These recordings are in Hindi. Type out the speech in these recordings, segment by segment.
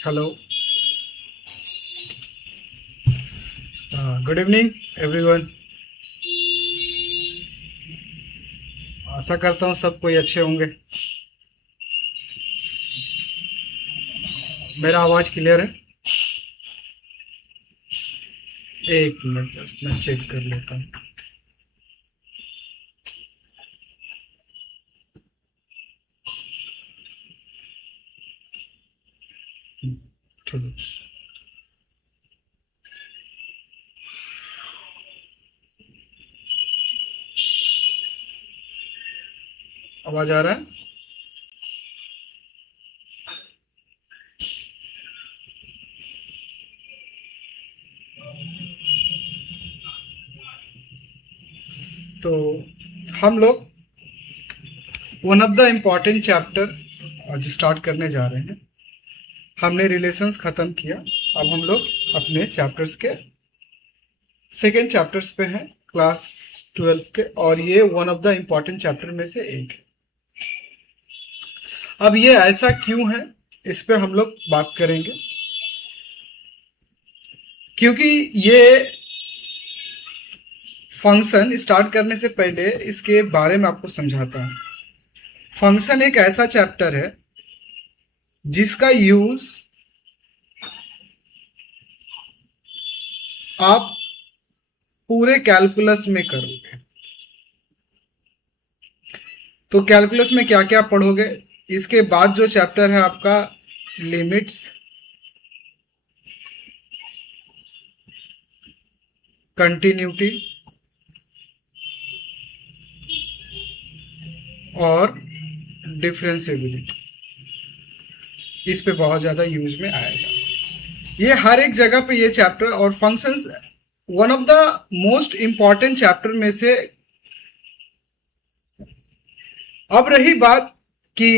हेलो। Good evening everyone. आशा करता हूँ सब कोई अच्छे होंगे। मेरा आवाज़ क्लियर है? एक मिनट जस्ट मैं चेक कर लेता हूँ। ठीक है। आवाज़ आ रहा है? तो हम लोग one of the important chapter आज स्टार्ट करने जा रहे हैं। हमने रिलेशंस ख़त्म किया। अब हम लोग अपने चैप्टर्स के सेकेंड चैप्टर्स पे हैं, क्लास 12 के, और ये one of the important chapter में से एक है। अब ये ऐसा क्यों है, इस पे हम लोग बात करेंगे, क्योंकि ये फंक्शन स्टार्ट करने से पहले इसके बारे में आपको समझाता हूँ। फंक्शन एक ऐसा चैप्टर है जिसका यूज आप पूरे कैलकुलस में करोगे। तो कैलकुलस में क्या क्या पढ़ोगे, इसके बाद जो चैप्टर है आपका लिमिट्स, कंटिन्यूटी और डिफरेंशिएबिलिटी, इस पे बहुत ज़्यादा यूज में आएगा। ये हर एक जगह पे ये चैप्टर और functions one of the most important chapter में से। अब रही बात कि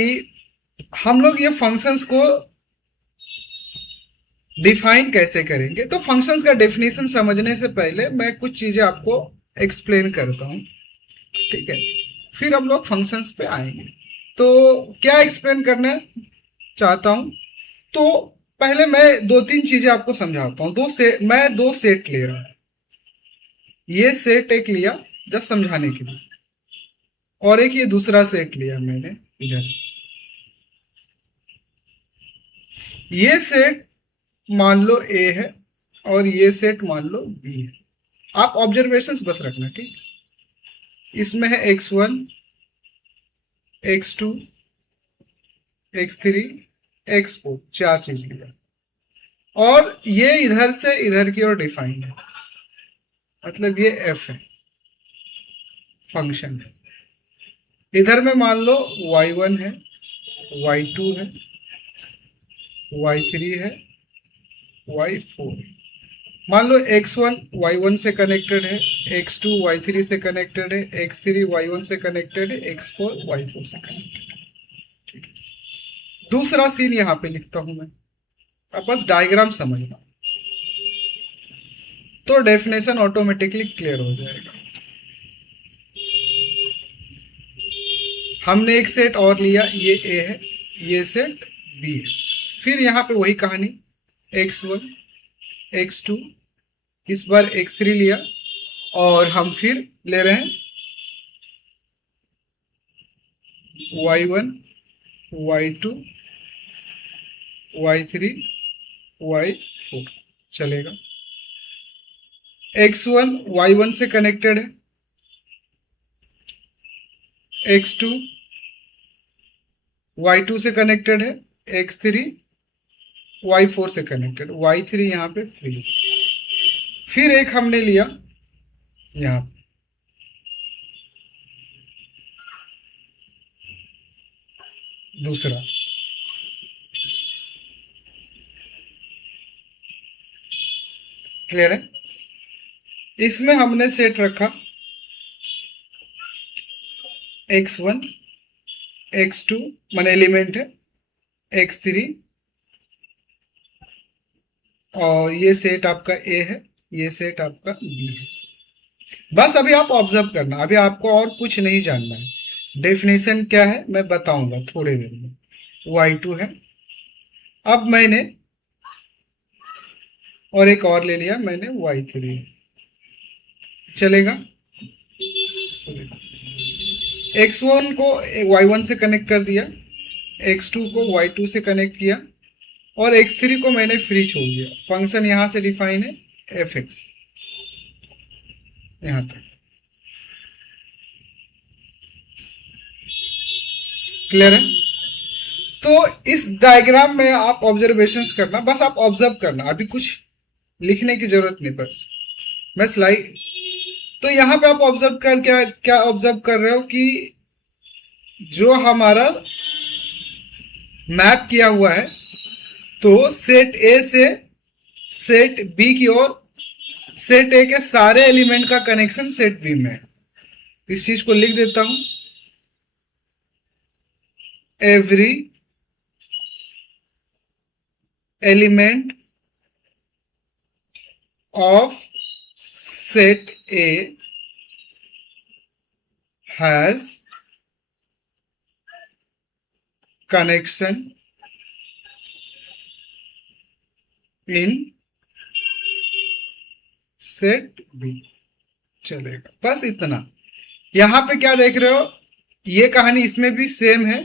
हम लोग ये फंक्शंस को डिफाइन कैसे करेंगे, तो फंक्शंस का डेफिनेशन समझने से पहले मैं कुछ चीजें आपको एक्सप्लेन करता हूं, ठीक है? फिर हम लोग फंक्शंस पे आएंगे। तो क्या एक्सप्लेन करना चाहता हूं, तो पहले मैं दो तीन चीजें आपको समझाता हूं। मैं दो सेट ले रहा हूं। ये सेट एक लिया जस्ट समझाने के लिए, और एक ये दूसरा सेट लिया मैंने इधर। ये सेट मान लो ए है और ये सेट मान लो बी है। आप ऑब्जर्वेशंस बस रखना, ठीक? इसमें है x1, x2, x3, x4, चार चीज लिया, और ये इधर से इधर की ओर डिफाइंड है, मतलब ये f है, फंक्शन है। इधर में मान लो y1 है, y2 है, y3 है, y4 है। मान लो x1 y1 से कनेक्टेड है, x2 y3 से कनेक्टेड है, x3 y1 से कनेक्टेड है, x4 y4 से कनेक्टेड है, ठीक है? दूसरा सीन यहां पे लिखता हूं मैं, अब बस डायग्राम समझना, तो डेफिनेशन ऑटोमेटिकली क्लियर हो जाएगा। हमने एक सेट और लिया, ये ए है, ये सेट बी है। फिर यहां पे वही कहानी, x1, x2, इस बार x3 लिया, और हम फिर ले रहे हैं y1, y2, y3, y4, चलेगा। x1 y1 से कनेक्टेड है, x2 y2 से कनेक्टेड है, x3 y4 से कनेक्टेड, y3 यहां पे फ्री। फिर एक हमने लिया यहां पे दूसरा, क्लियर है? इसमें हमने सेट रखा x1, x2 मान एलिमेंट है, x3, और ये सेट आपका ए है, ये सेट आपका बी है। बस अभी आप ऑब्जर्व करना, अभी आपको और कुछ नहीं जानना है। डेफिनेशन क्या है मैं बताऊंगा थोड़ी देर में। y2 है। अब मैंने और एक और ले लिया मैंने y3, चलेगा। x1 को y1 से कनेक्ट कर दिया, x2 को y2 से कनेक्ट किया और x3 को मैंने फ्री छोड़ दिया। फंक्शन यहां से डिफाइन है f(x), यहां तक क्लियर है। तो इस डायग्राम में आप ऑब्जर्वेशंस करना, बस आप ऑब्जर्व करना, अभी कुछ लिखने की जरूरत नहीं, बस मैं स्लाइड। तो यहां पे आप ऑब्जर्व कर क्या क्या ऑब्जर्व कर रहे हो कि जो हमारा मैप किया हुआ है, तो सेट ए से सेट बी की ओर सेट ए के सारे एलिमेंट का कनेक्शन सेट बी में है। इस चीज को लिख देता हूं, every element of set A has connection in set B, चलेगा। बस इतना। यहां पे क्या देख रहे हो, ये कहानी इसमें भी सेम है,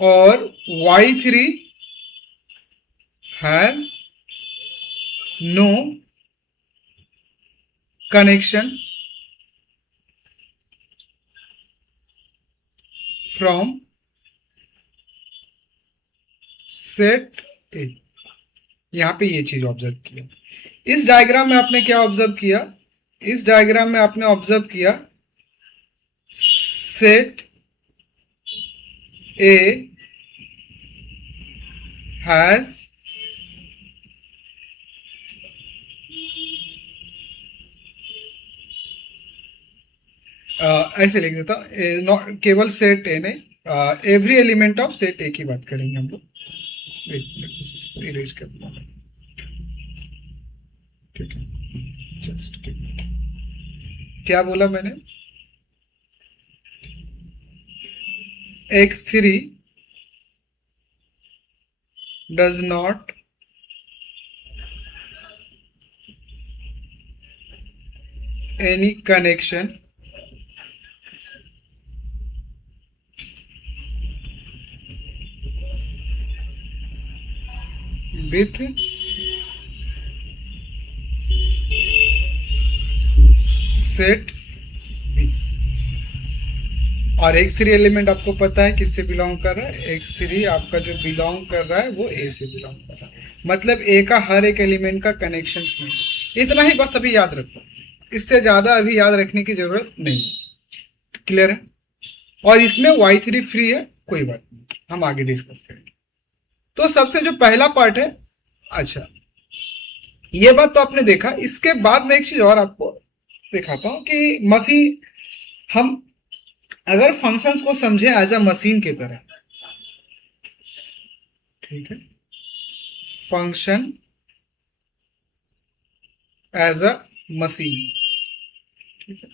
और y3 has no connection from set A। यहां पे ये चीज ऑब्जर्व किया। इस डायग्राम में आपने क्या ऑब्जर्व किया, इस डायग्राम में आपने ऑब्जर्व किया सेट A has ऐसे लिख देता हूं, केवल सेट ए नहीं, एवरी एलिमेंट ऑफ सेट ए की बात करेंगे हम लोग। इरेज कर दिया, ठीक है, जस्ट क्या बोला मैंने, x3 does not any connection with set B. और x3 एलिमेंट आपको पता है किससे बिलोंग कर रहा है, x3 आपका जो बिलोंग कर रहा है वो a से बिलोंग कर रहा है, मतलब a का हर एक एलिमेंट का कनेक्शन नहीं है। इतना ही बस अभी याद रखो, इससे ज्यादा अभी याद रखने की जरूरत नहीं है, क्लियर है। और इसमें y3 फ्री है, कोई बात नहीं, हम आगे डिस्कस करेंगे। तो सबसे जो पहला पार्ट है, अच्छा ये बात तो आपने देखा। इसके बाद में एक चीज और आपको दिखाता हूं कि मशीन, हम अगर फंक्शंस को समझे एज अ मशीन की तरह, ठीक है, फंक्शन एज अ मशीन, ठीक है।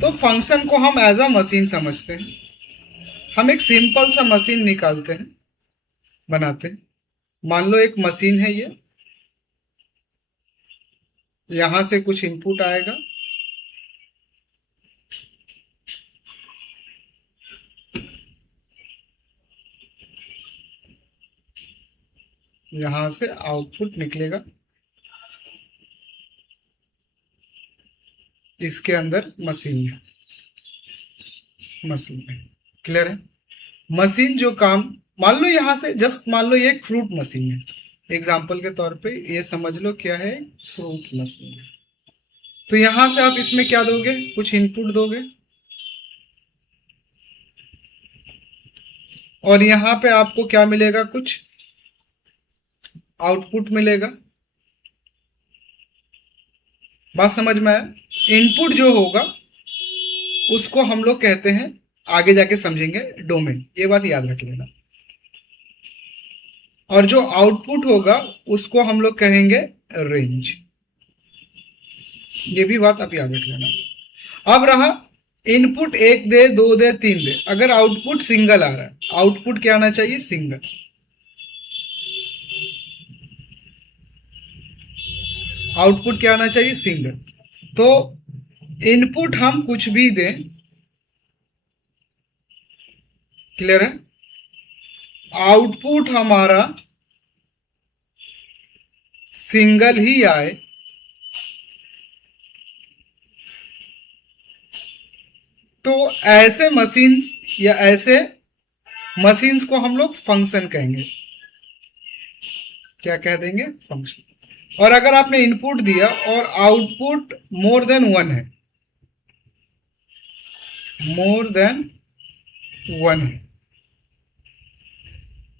तो फंक्शन को हम एज अ मशीन समझते हैं। हम एक सिंपल सा मशीन निकालते हैं, बनाते हैं। मान लो एक मशीन है, ये यहां से कुछ इनपुट आएगा, यहां से आउटपुट निकलेगा, इसके अंदर मशीन है, मशीन है, क्लियर है। मशीन जो काम, मान लो यहां से जस्ट मान लो ये एक फ्रूट मशीन है, एग्जाम्पल के तौर पे ये समझ लो क्या है, फ्रूट मशीन है। तो यहां से आप इसमें क्या दोगे, कुछ इनपुट दोगे, और यहां पे आपको क्या मिलेगा, कुछ आउटपुट मिलेगा। बात समझ में आया। इनपुट जो होगा उसको हम लोग कहते हैं, आगे जाके समझेंगे, डोमेन, ये बात याद रख लेना। और जो आउटपुट होगा उसको हम लोग कहेंगे रेंज, ये भी बात आप याद रख लेना। अब रहा इनपुट एक दे, दो दे, तीन दे, अगर आउटपुट सिंगल आ रहा है, आउटपुट क्या आना चाहिए? सिंगल। आउटपुट क्या आना चाहिए? सिंगल। तो इनपुट हम कुछ भी दें, क्लियर है, आउटपुट हमारा सिंगल ही आए, तो ऐसे मशीन्स या ऐसे मशीन्स को हम लोग फंक्शन कहेंगे। क्या कह देंगे? फंक्शन। और अगर आपने इनपुट दिया और आउटपुट मोर देन वन है, मोर देन वन है,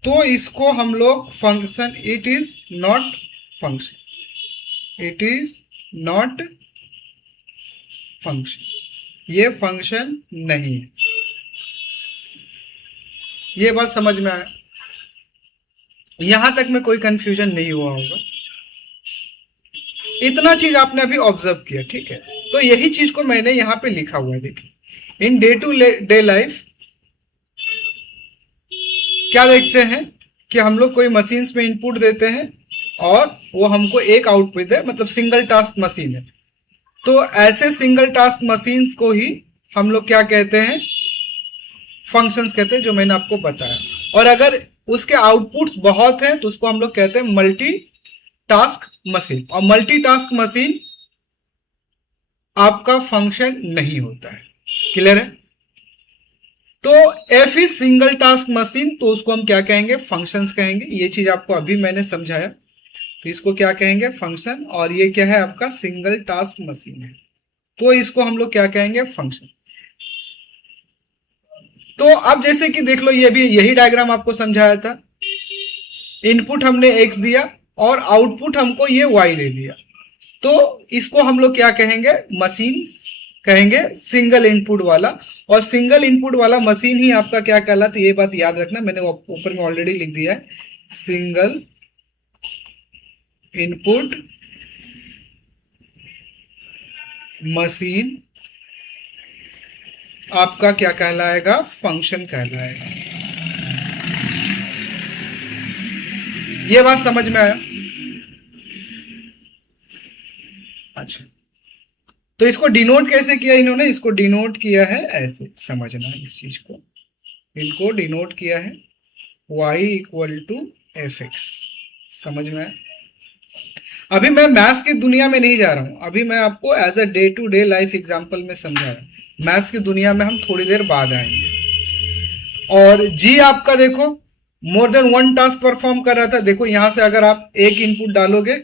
तो इसको हम लोग function, it is not function, it is not function, ये फंक्शन नहीं है। ये बात समझ में आया? यहां तक में कोई कंफ्यूजन नहीं हुआ होगा। इतना चीज आपने अभी ऑब्जर्व किया, ठीक है। तो यही चीज को मैंने यहां पे लिखा हुआ है, देखिए। In day to day life क्या देखते हैं कि हम लोग कोई मशीन्स में इनपुट देते हैं और वो हमको एक आउटपुट दे, मतलब सिंगल टास्क मशीन है। तो ऐसे सिंगल टास्क मशीन्स को ही हम लोग क्या कहते हैं? फंक्शंस कहते हैं, जो मैंने आपको बताया। और अगर उसके आउटपुट्स बहुत हैं तो उसको हम लोग कहते हैं मल्टी टास्क मशीन। और मल्टी टास्क मशीन आपका फंक्शन नहीं होता है, क्लियर है? तो F is single task machine, तो उसको हम क्या कहेंगे? फंक्शंस कहेंगे। ये चीज आपको अभी मैंने समझाया, तो इसको क्या कहेंगे? फंक्शन। और ये क्या है? आपका सिंगल टास्क मशीन है, तो इसको हम लोग क्या कहेंगे? फंक्शन। तो अब जैसे कि देख लो, ये भी यही डायग्राम आपको समझाया था। इनपुट हमने x दिया और आउटपुट हमको ये y दे दिया, तो इसको हम लोग क्या कहेंगे? मशीन्स कहेंगे, सिंगल इनपुट वाला। और सिंगल इनपुट वाला मशीन ही आपका क्या कहलाता है? ये बात याद रखना, मैंने ऊपर में ऑलरेडी लिख दिया है। सिंगल इनपुट मशीन आपका क्या कहलाएगा? फंक्शन कहलाएगा। ये बात समझ में आया? अच्छा, तो इसको डिनोट कैसे किया इन्होंने? इसको डिनोट किया है ऐसे, समझना इस चीज को। इनको डिनोट किया है y equal to F X. समझ में आया? अभी मैं मैथ्स की दुनिया में नहीं जा रहा हूं, अभी मैं आपको as a day to day life example में समझा रहा हूं। मैथ्स की दुनिया में हम थोड़ी देर बाद आएंगे। और जी आपका देखो, more than one task perform कर रहा था। देखो यहां से अगर आप एक इनपुट डालोगे,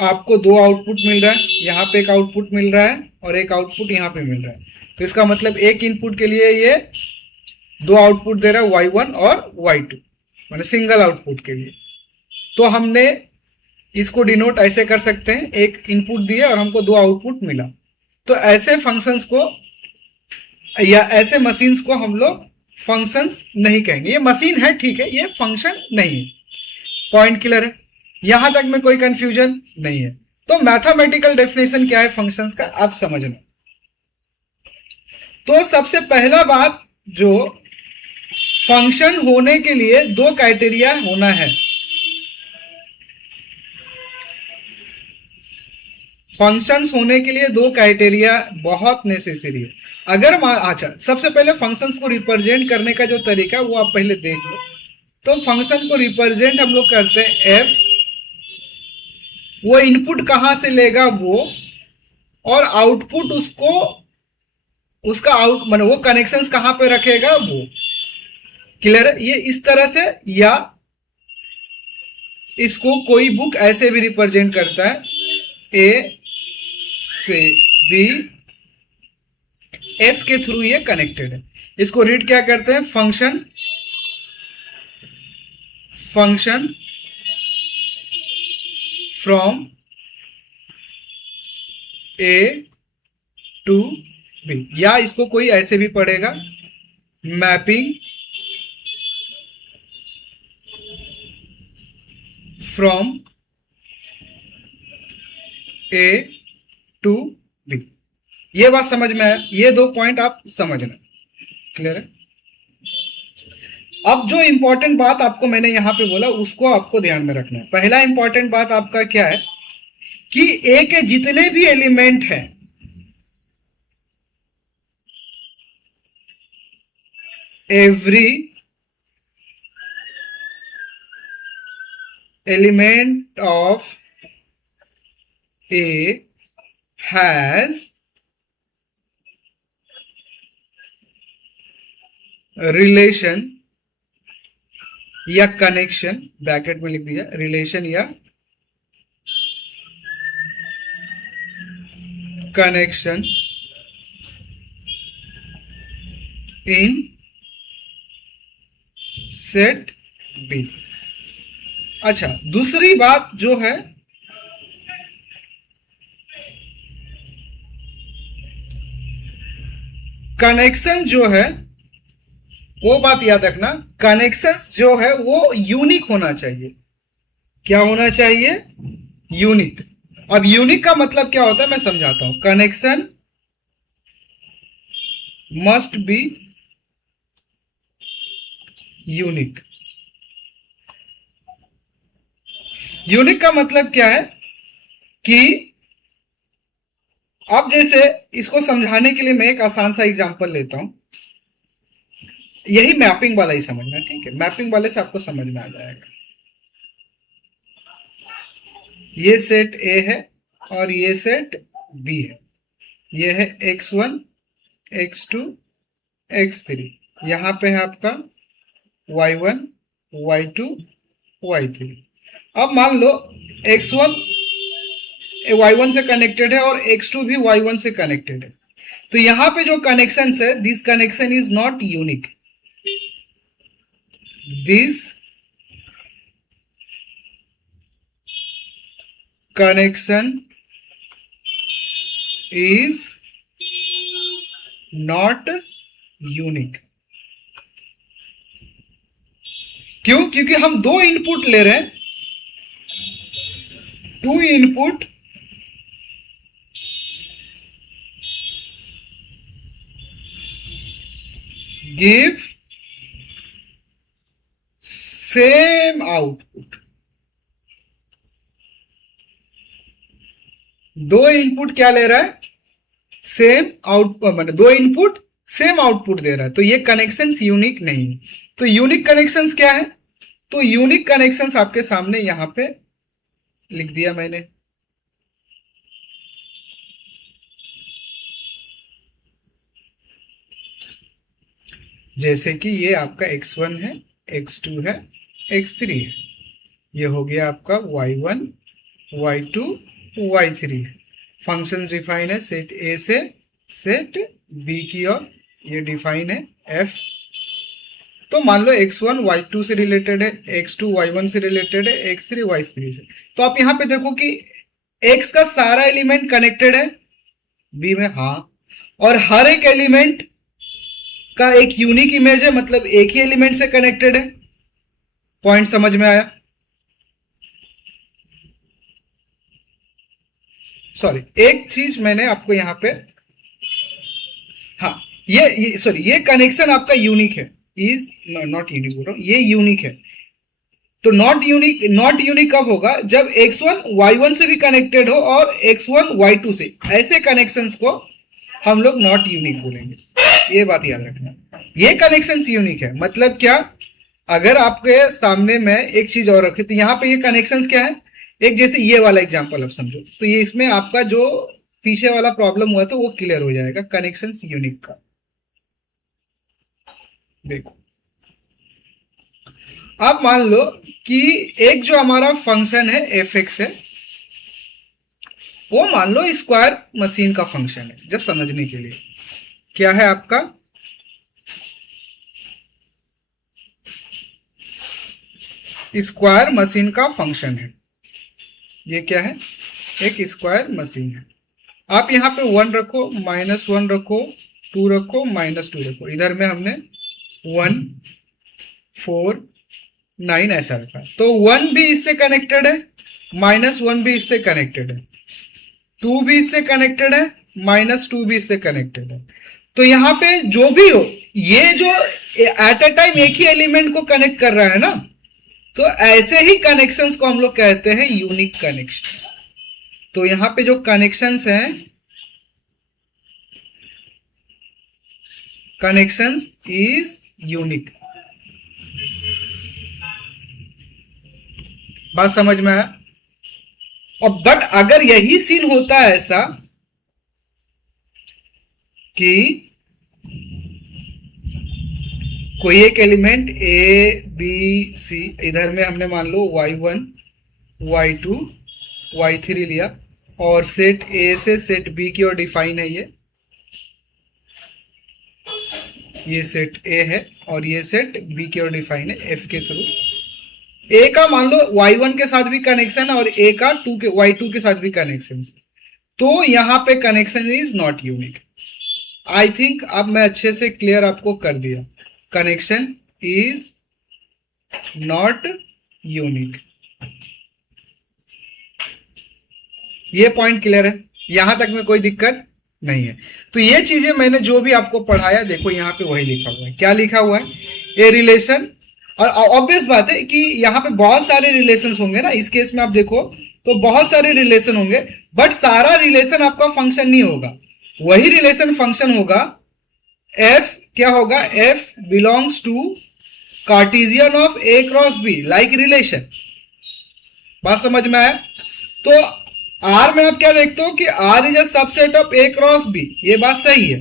आपको दो आउटपुट मिल रहा है, यहाँ पे एक आउटपुट मिल रहा है और एक आउटपुट यहाँ पे मिल रहा है। तो इसका मतलब एक इनपुट के लिए ये दो आउटपुट दे रहा है, y1 और y2, माने सिंगल आउटपुट के लिए। तो हमने इसको डिनोट ऐसे कर सकते हैं, एक इनपुट दिया और हमको दो आउटपुट मिला। तो ऐसे फंक्शंस को या ऐसे मशीन्स को हम लोग फंक्शंस नहीं कहेंगे। ये मशीन है, ठीक है, ये फंक्शन नहीं है। पॉइंट क्लियर है? यहां तक में कोई कंफ्यूजन नहीं है? तो मैथमेटिकल डेफिनेशन क्या है फंक्शंस का, आप समझना। तो सबसे पहला बात, जो फंक्शन होने के लिए दो क्राइटेरिया होना है। फंक्शंस होने के लिए दो क्राइटेरिया बहुत नेसेसरी है। अगर अच्छा, सबसे पहले फंक्शंस को रिप्रेजेंट करने का जो तरीका है वो आप पहले देख लो। तो फंक्शन को रिप्रेजेंट हम लोग करते हैं एफ, वो इनपुट कहां से लेगा वो, और आउटपुट उसको, उसका आउट माने वो कनेक्शंस कहां पे रखेगा वो। क्लियर है? ये इस तरह से, या इसको कोई बुक ऐसे भी रिप्रेजेंट करता है, ए से बी, एफ के थ्रू ये कनेक्टेड है। इसको रीड क्या करते हैं? Function, function from A to B, या इसको कोई ऐसे भी पढ़ेगा, mapping from A to B. ये बात समझ में आया? ये 2 पॉइंट आप समझना। क्लियर है? अब जो इंपॉर्टेंट बात आपको मैंने यहां पे बोला उसको आपको ध्यान में रखना है। पहला इंपॉर्टेंट बात आपका क्या है कि ए के जितने भी एलिमेंट हैं, every element of A has relation या कनेक्शन, ब्रैकेट में लिख दिया रिलेशन या कनेक्शन इन सेट बी। अच्छा, दूसरी बात जो है, कनेक्शन जो है वो बात याद रखना, कनेक्शंस जो है वो यूनिक होना चाहिए। क्या होना चाहिए? यूनिक। अब यूनिक का मतलब क्या होता है मैं समझाता हूं। Connection must be unique. Unique का मतलब क्या है कि अब जैसे इसको समझाने के लिए मैं एक आसान सा एग्जांपल लेता हूं। यही मैपिंग वाला ही समझना, ठीक है? मैपिंग वाले से आपको समझ में आ जाएगा। ये सेट ए है और ये सेट बी है। ये है x1, x2, x3। यहां पे है आपका y1, y2, y3। अब मान लो x1 y1 से कनेक्टेड है और x2 भी y1 से कनेक्टेड है। तो यहां पे जो कनेक्शन है, this connection is not unique. This connection is not unique। क्यों? क्योंकि हम 2 इनपुट ले रहे हैं। 2 input give same output. 2 input क्या ले रहा है? सेम आउटपुट, मतलब 2 इनपुट सेम आउटपुट दे रहा है। तो ये कनेक्शंस यूनिक नहीं है। तो यूनिक कनेक्शंस क्या है? तो यूनिक कनेक्शंस आपके सामने यहां पे लिख दिया मैंने। जैसे कि ये आपका x1 है, x2 है, x3 है। ये हो गया आपका y1, y2, y3। Functions define है सेट ए से सेट बी की ओर, ये डिफाइन है f। तो मान लो x1 y2 से रिलेटेड है, x2 y1 से रिलेटेड है, x3 y3 से। तो आप यहां पे देखो कि x का सारा एलिमेंट कनेक्टेड है b में, हाँ। और हर एक एलिमेंट का एक यूनिक इमेज है, मतलब एक ही एलिमेंट से कनेक्टेड है। पॉइंट समझ में आया? सॉरी, एक चीज मैंने आपको यहां पे, हाँ, ये सॉरी, ये कनेक्शन आपका यूनिक है। इज नॉट यूनिक बोल रहा हूं, ये यूनिक है। तो नॉट यूनिक कब होगा? जब x1 y1 से भी कनेक्टेड हो और x1 y2 से। ऐसे कनेक्शंस को हम लोग नॉट यूनिक बोलेंगे। ये बात याद रखना। ये कनेक्शंस यूनिक है मतलब क्या? अगर आपके सामने मैं एक चीज और रखी तो यहां पे ये कनेक्शंस क्या है? एक जैसे ये वाला एग्जांपल अब समझो, तो ये इसमें आपका जो पीछे वाला प्रॉब्लम हुआ था वो क्लियर हो जाएगा कनेक्शंस यूनिक का। देखो, अब मान लो कि एक जो हमारा फंक्शन है एफ एक्स है, वो मान लो स्क्वायर मशीन का फंक्शन है। जस्ट समझने के लिए, क्या है आपका? स्क्वायर मशीन का फंक्शन है। ये क्या है? एक स्क्वायर मशीन है। आप यहां पे 1 रखो, -1 रखो, 2 रखो, -2 रखो। इधर में हमने 1, 4, 9 ऐसा रखा। तो 1 भी इससे कनेक्टेड है, -1 भी इससे कनेक्टेड है, 2 भी इससे कनेक्टेड है, -2 भी इससे कनेक्टेड है। तो यहां पे जो भी हो, ये जो एट अ टाइम एक ही एलिमेंट को कनेक्ट कर रहा है ना, तो ऐसे ही कनेक्शंस को हम लोग कहते हैं यूनिक कनेक्शन। तो यहां पे जो कनेक्शंस हैं, कनेक्शंस इज यूनिक। बात समझ में आया? और बट अगर यही सीन होता है ऐसा कि कोई एक एलिमेंट ए बी सी, इधर में हमने मान लो y1 y2 y3 लिया, और सेट ए से सेट बी की ओर डिफाइन है ये सेट ए है और ये सेट बी की ओर डिफाइन है एफ के थ्रू। ए का मान लो y1 के साथ भी कनेक्शन और ए का y2 के साथ भी कनेक्शन, तो यहां पे connection is not unique. I think अब मैं अच्छे से क्लियर आपको कर दिया, कनेक्शन इज नॉट यूनिक। ये पॉइंट क्लियर है, यहां तक में कोई दिक्कत नहीं है। तो ये चीजें मैंने जो भी आपको पढ़ाया, देखो यहां पे वही लिखा हुआ है। क्या लिखा हुआ है? ए रिलेशन, और ऑब्वियस बात है कि यहां पे बहुत सारे रिलेशंस होंगे ना, इस केस में आप देखो तो बहुत सारे रिलेशन होंगे, बट सारा रिलेशन आपका फंक्शन नहीं होगा। वही रिलेशन फंक्शन होगा, एफ क्या होगा? F belongs to Cartesian of A cross B like relation. बात समझ में आया? तो आर में आप क्या देखते हो कि R is a subset of A cross B, ये बात सही है,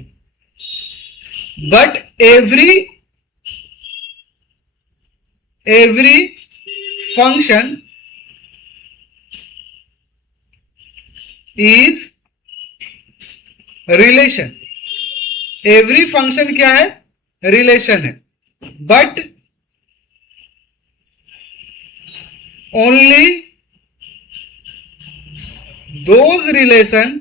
but every function is relation. Every function क्या है? रिलेशन है, but only those relation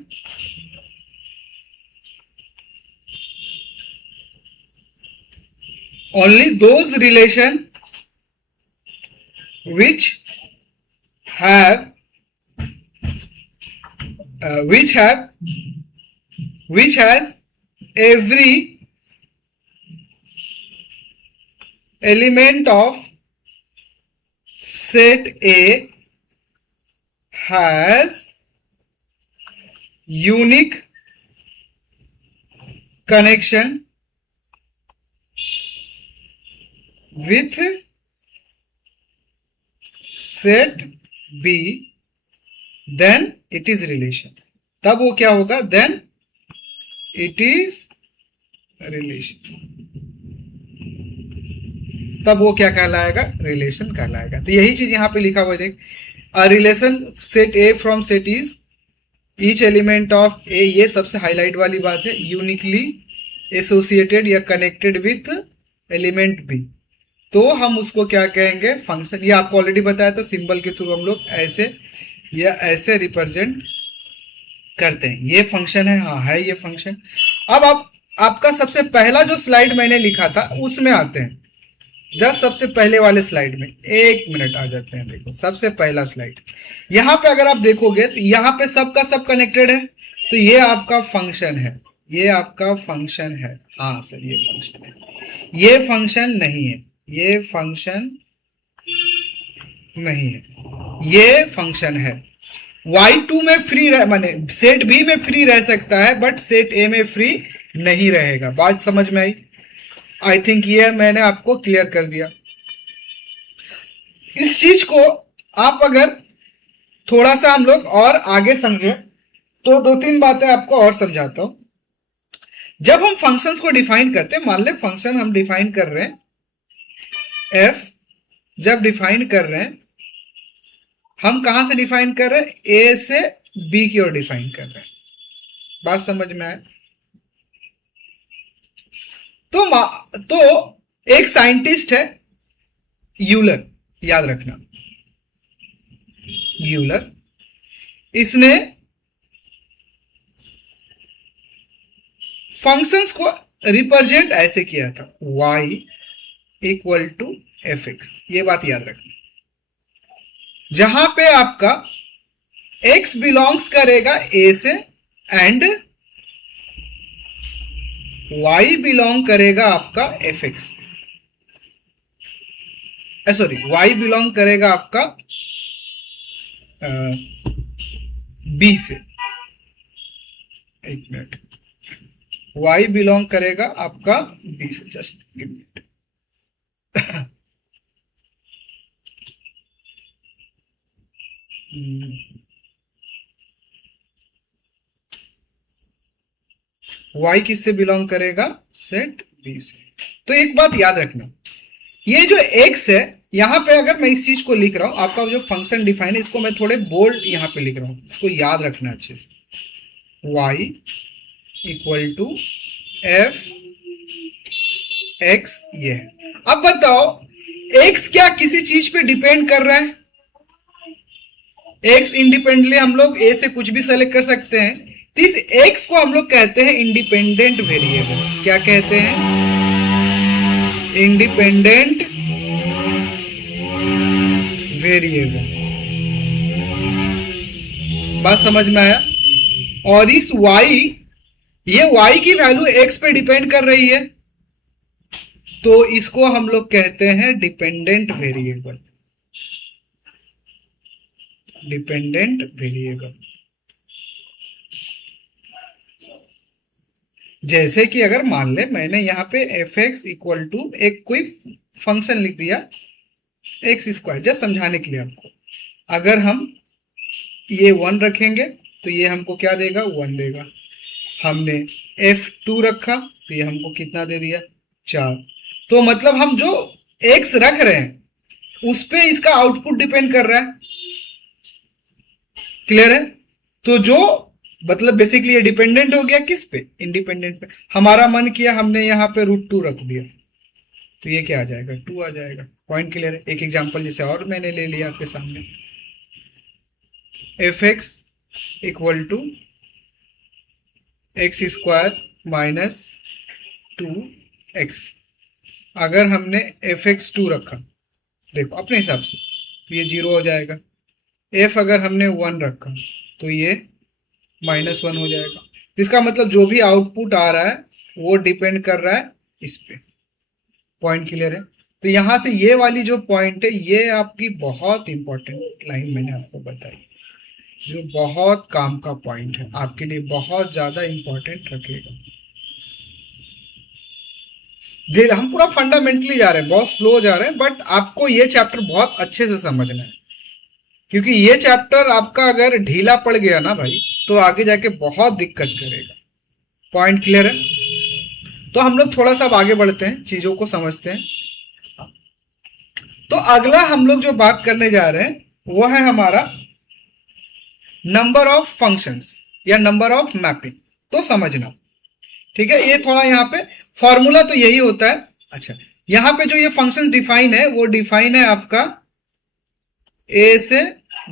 which have which has every element of set A has unique connection with set B, then it is relation। तब वो क्या होगा? then it is relation। तब वो क्या कहलाएगा? रिलेशन कहलाएगा। तो यही चीज यहां पे लिखा हुआ है, देख, a relation set A from set is each element of A, ये सबसे हाईलाइट वाली बात है, यूनिकली एसोसिएटेड या कनेक्टेड विथ एलिमेंट बी, तो हम उसको क्या कहेंगे? फंक्शन। ये आपको ऑलरेडी बताया था, सिंबल के थ्रू हम लोग ऐसे या ऐसे रिप्रेजेंट करते हैं। ये फंक्शन है, हाँ है ये फंक्शन। अब आप आपका सबसे पहला जो स्लाइड मैंने लिखा था उसमें आते हैं, जस्ट सबसे पहले वाले स्लाइड में, एक मिनट आ जाते हैं। देखो सबसे पहला स्लाइड, यहां पे अगर आप देखोगे तो यहां पे सबका सब कनेक्टेड है, तो ये आपका फंक्शन है, ये आपका फंक्शन है। हाँ सर ये फंक्शन है, ये फंक्शन नहीं है, ये फंक्शन नहीं है, ये फंक्शन है। y2 में फ्री रह, माने सेट बी में फ्री रह सकता है, बट सेट ए में फ्री नहीं रहेगा। बात समझ में आई? आई थिंक ये मैंने आपको क्लियर कर दिया। इस चीज को आप अगर थोड़ा सा हम लोग और आगे समझे तो दो तीन बातें आपको और समझाता हूं। जब हम फंक्शंस को डिफाइन करते हैं, मान ले फंक्शन हम डिफाइन कर रहे हैं एफ, जब डिफाइन कर रहे हैं हम कहां से डिफाइन कर रहे हैं? ए से बी की ओर डिफाइन कर रहे हैं। बात समझ में आए? तो एक साइंटिस्ट है यूलर, याद रखना यूलर, इसने फंक्शंस को रिप्रेजेंट ऐसे किया था, y equal to F x. ये बात याद रखना, जहां पे आपका x बिलोंग्स करेगा a से एंड y बिलोंग करेगा आपका fx, सॉरी y बिलोंग करेगा आपका b से, एक मिनट, y बिलोंग करेगा आपका b से, जस्ट गिव मिनट। y किससे बिलोंग करेगा, सेट b से। तो एक बात याद रखना, ये जो x है यहां पे अगर मैं इस चीज को लिख रहा हूं, आपका जो फंक्शन डिफाइन है इसको मैं थोड़े बोल्ड यहां पे लिख रहा हूं, इसको याद रखना अच्छे से। y equal to F x, ये है। अब बताओ x क्या किसी चीज पे डिपेंड कर रहा है? x इंडिपेंडेंटली हम लोग a से कुछ भी सेलेक्ट कर सकते हैं, तो इस x को हम लोग कहते हैं इंडिपेंडेंट वेरिएबल। क्या कहते हैं? Independent variable. बात समझ में आया? और इस y, ये y की वैल्यू x पे डिपेंड कर रही है, तो इसको हम लोग कहते हैं डिपेंडेंट वेरिएबल। Dependent variable. जैसे कि अगर मान ले मैंने यहां पे एफ एक्स इक्वल टू एक कोई फंक्शन लिख दिया एक्स स्क्वायर, जस्ट समझाने के लिए आपको, अगर हम ये 1 रखेंगे तो ये हमको क्या देगा, 1 देगा। हमने f2 रखा तो ये हमको कितना दे दिया, 4। तो मतलब हम जो x रख रहे हैं उस पे इसका आउटपुट डिपेंड कर रहा है। क्लियर है? तो जो मतलब बेसिकली ये डिपेंडेंट हो गया किस पे, इंडिपेंडेंट पे। हमारा मन किया हमने यहाँ पे √2 रख दिया तो ये क्या आ जाएगा, 2 आ जाएगा। पॉइंट क्लियर है? एक एग्जांपल जैसे और मैंने ले लिया आपके सामने, f x equal to x square minus 2x। अगर हमने एफ एक्स 2 रखा, देखो अपने हिसाब से, तो ये 0 हो जाएगा। f अगर हमने 1 रखा तो ये -1 हो जाएगा। इसका मतलब जो भी आउटपुट आ रहा है वो डिपेंड कर रहा है इस पे। पॉइंट क्लियर है? तो यहां से ये वाली जो पॉइंट है ये आपकी बहुत इंपॉर्टेंट लाइन मैंने आपको बताई, जो बहुत काम का पॉइंट है, आपके लिए बहुत ज्यादा इंपॉर्टेंट रखेगा। हम पूरा फंडामेंटली जा रहे हैं, बहुत स्लो जा रहे हैं, बट आपको ये चैप्टर बहुत अच्छे से समझना है, क्योंकि ये चैप्टर आपका अगर ढीला पड़ गया ना भाई तो आगे जाके बहुत दिक्कत करेगा। पॉइंट क्लियर है? तो हम लोग थोड़ा सा आगे बढ़ते हैं, चीजों को समझते हैं। तो अगला हम लोग जो बात करने जा रहे हैं वो है हमारा नंबर ऑफ फंक्शंस या नंबर ऑफ मैपिंग। तो समझना, ठीक है? ये थोड़ा यहाँ पे फॉर्मूला तो यही होता है। अच्छा, यहां पे जो ये फंक्शंस डिफाइन है वो डिफाइन है आपका ए से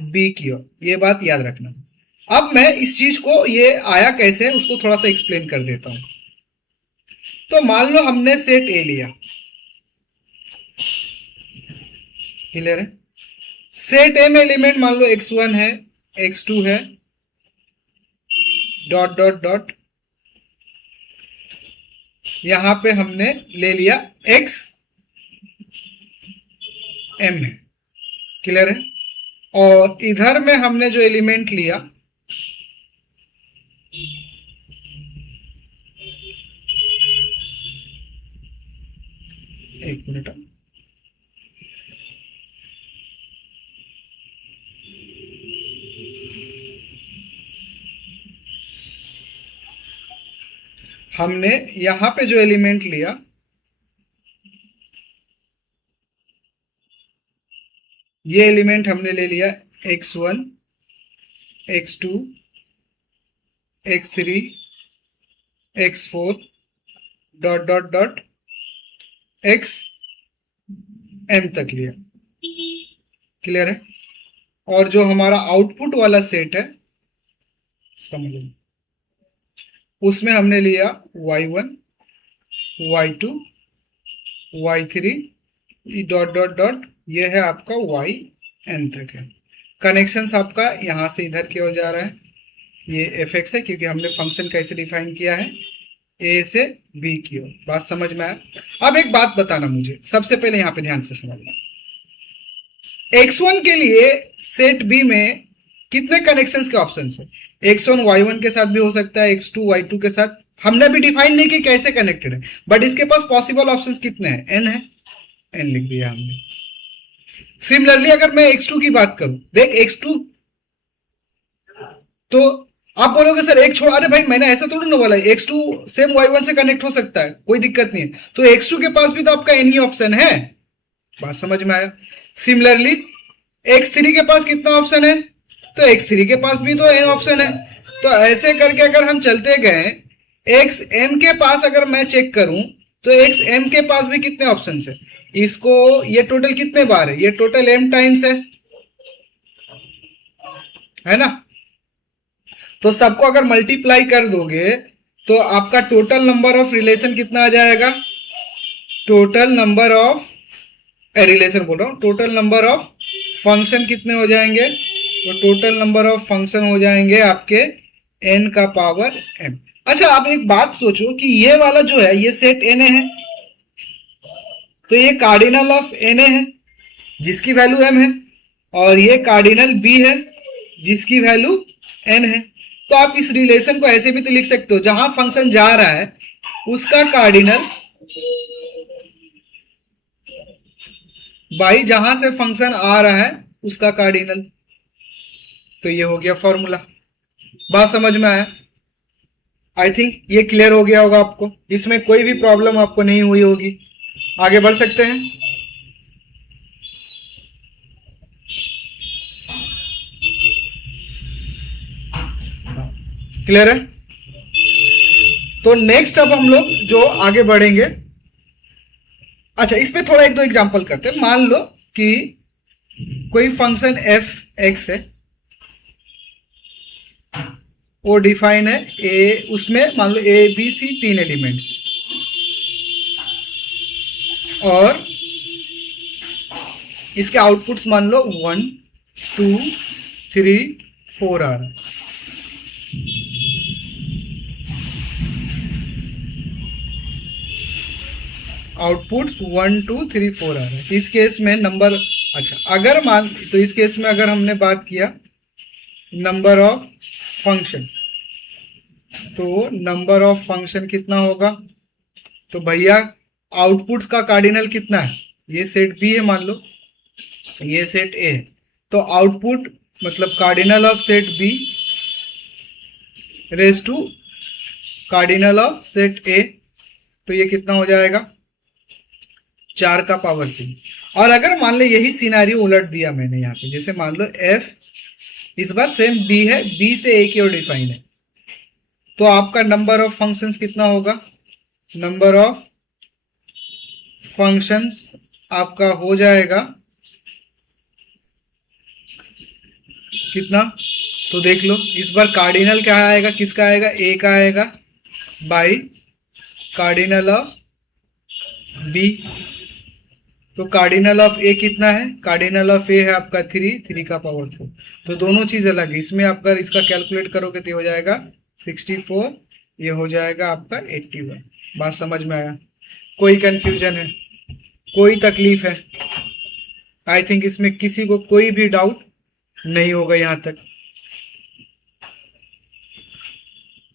बी की ओर, ये बात याद रखना। अब मैं इस चीज को, ये आया कैसे उसको थोड़ा सा एक्सप्लेन कर देता हूं। तो मान लो हमने सेट ए लिया, क्लियर है? सेट ए में एलिमेंट मान लो x1 है, x2 है, डॉट डॉट डॉट, यहां पे हमने ले लिया x m है, क्लियर है? और इधर में हमने जो एलिमेंट लिया एक मिनट, हमने यहां पे जो एलिमेंट लिया ये एलिमेंट हमने ले लिया x1 x2 x3 x4 dot dot dot x m तक लिया, क्लियर है? और जो हमारा आउटपुट वाला सेट है समझ लो, उसमें हमने लिया y1 y2 y3 dot dot dot, ये है आपका yn तक है। कनेक्शंस आपका यहां से इधर की ओर जा रहा है, ये एफ एक्स है क्योंकि हमने फंक्शन कैसे डिफाइन किया है, ए से बी की ओर। बात समझ में आया। अब एक बात बताना मुझे, सबसे पहले यहां पे ध्यान से समझना, x1 के लिए सेट बी में कितने कनेक्शंस के ऑप्शंस है? x1 y1 के साथ भी हो सकता है, x2 y2 के साथ। हमने भी डिफाइन नहीं कि कैसे कनेक्टेड है, बट इसके पास पॉसिबल ऑप्शंस कितने हैं? n है, n लिख दिया हमने। सिमिलरली अगर मैं x2 की बात करूं, देख x2, तो आप बोलोगे सर एक छोड़, अरे भाई मैंने ऐसा थोड़ी ना बोला, x2 सेम y1 से कनेक्ट हो सकता है, कोई दिक्कत नहीं है। तो x2 के पास भी तो आपका n ही ऑप्शन है। बात समझ में आया। सिमिलरली x3 के पास कितना ऑप्शन है? तो x3 के पास भी तो n ऑप्शन है। तो ऐसे करके अगर हम चलते गए, xm के पास अगर मैं चेक करूं तो xm के पास भी कितने ऑप्शन है? इसको, ये टोटल कितने बार है? ये टोटल m टाइम्स है ना? तो सबको अगर मल्टीप्लाई कर दोगे तो आपका टोटल नंबर ऑफ रिलेशन कितना आ जाएगा? टोटल नंबर ऑफ रिलेशन बोल रहा हूं, टोटल नंबर ऑफ फंक्शन कितने हो जाएंगे? तो टोटल नंबर ऑफ फंक्शन हो जाएंगे आपके n का पावर m। अच्छा, आप एक बात सोचो कि ये वाला जो है ये सेट na है, तो ये कार्डिनल ऑफ na है जिसकी वैल्यू m है, और ये कार्डिनल b है जिसकी वैल्यू n है। तो आप इस रिलेशन को ऐसे भी तो लिख सकते हो, जहां फंक्शन जा रहा है उसका कार्डिनल बाई जहां से फंक्शन आ रहा है उसका कार्डिनल। तो ये हो गया फॉर्मूला। बात समझ में आया? आई थिंक ये क्लियर हो गया होगा आपको, इसमें कोई भी प्रॉब्लम आपको नहीं हुई होगी। आगे बढ़ सकते हैं। क्लियर है? तो नेक्स्ट अब हम लोग जो आगे बढ़ेंगे, अच्छा इस पे थोड़ा एक दो एग्जांपल करते हैं। मान लो कि कोई फंक्शन एफ एक्स है, वो डिफाइन है ए, उसमें मान लो ए बी सी तीन एलिमेंट्स, और इसके आउटपुट्स मान लो 1 2 3 4 आ रहा है। आउटपुट्स 1 2 3 4 आ रहा है। इस केस में नंबर, अच्छा अगर मान, तो इस केस में अगर हमने बात किया नंबर ऑफ फंक्शन, तो नंबर ऑफ फंक्शन कितना होगा? तो भैया आउटपुट्स का कार्डिनल कितना है? ये सेट बी है मान लो, ये सेट ए है, तो आउटपुट मतलब cardinal of set B raise to cardinal of set A, तो ये कितना हो जाएगा? 4 का पावर 3। और अगर मान लो यही सिनेरियो उलट दिया मैंने यहाँ पे, जैसे मान लो एफ इस बार सेम बी है, बी से ए की ओर डिफाइन है, तो आपका नंबर ऑफ फंक्शंस कितना होगा? नंबर ऑफ फंक्शंस आपका हो जाएगा कितना? तो देख लो इस बार कार्डिनल क्या आएगा, किसका आएगा? ए का आएगा बाई कार्डिनल ऑफ बी। तो कार्डिनल ऑफ ए कितना है? कार्डिनल ऑफ ए है आपका 3, 3 का पावर 4। तो दोनों चीज अलग है। इसमें आप अगर इसका कैलकुलेट करोगे तो हो जाएगा 64, ये हो जाएगा आपका 81। बात समझ में आया? कोई कंफ्यूजन है, कोई तकलीफ है? आई थिंक इसमें किसी को कोई भी डाउट नहीं होगा यहां तक।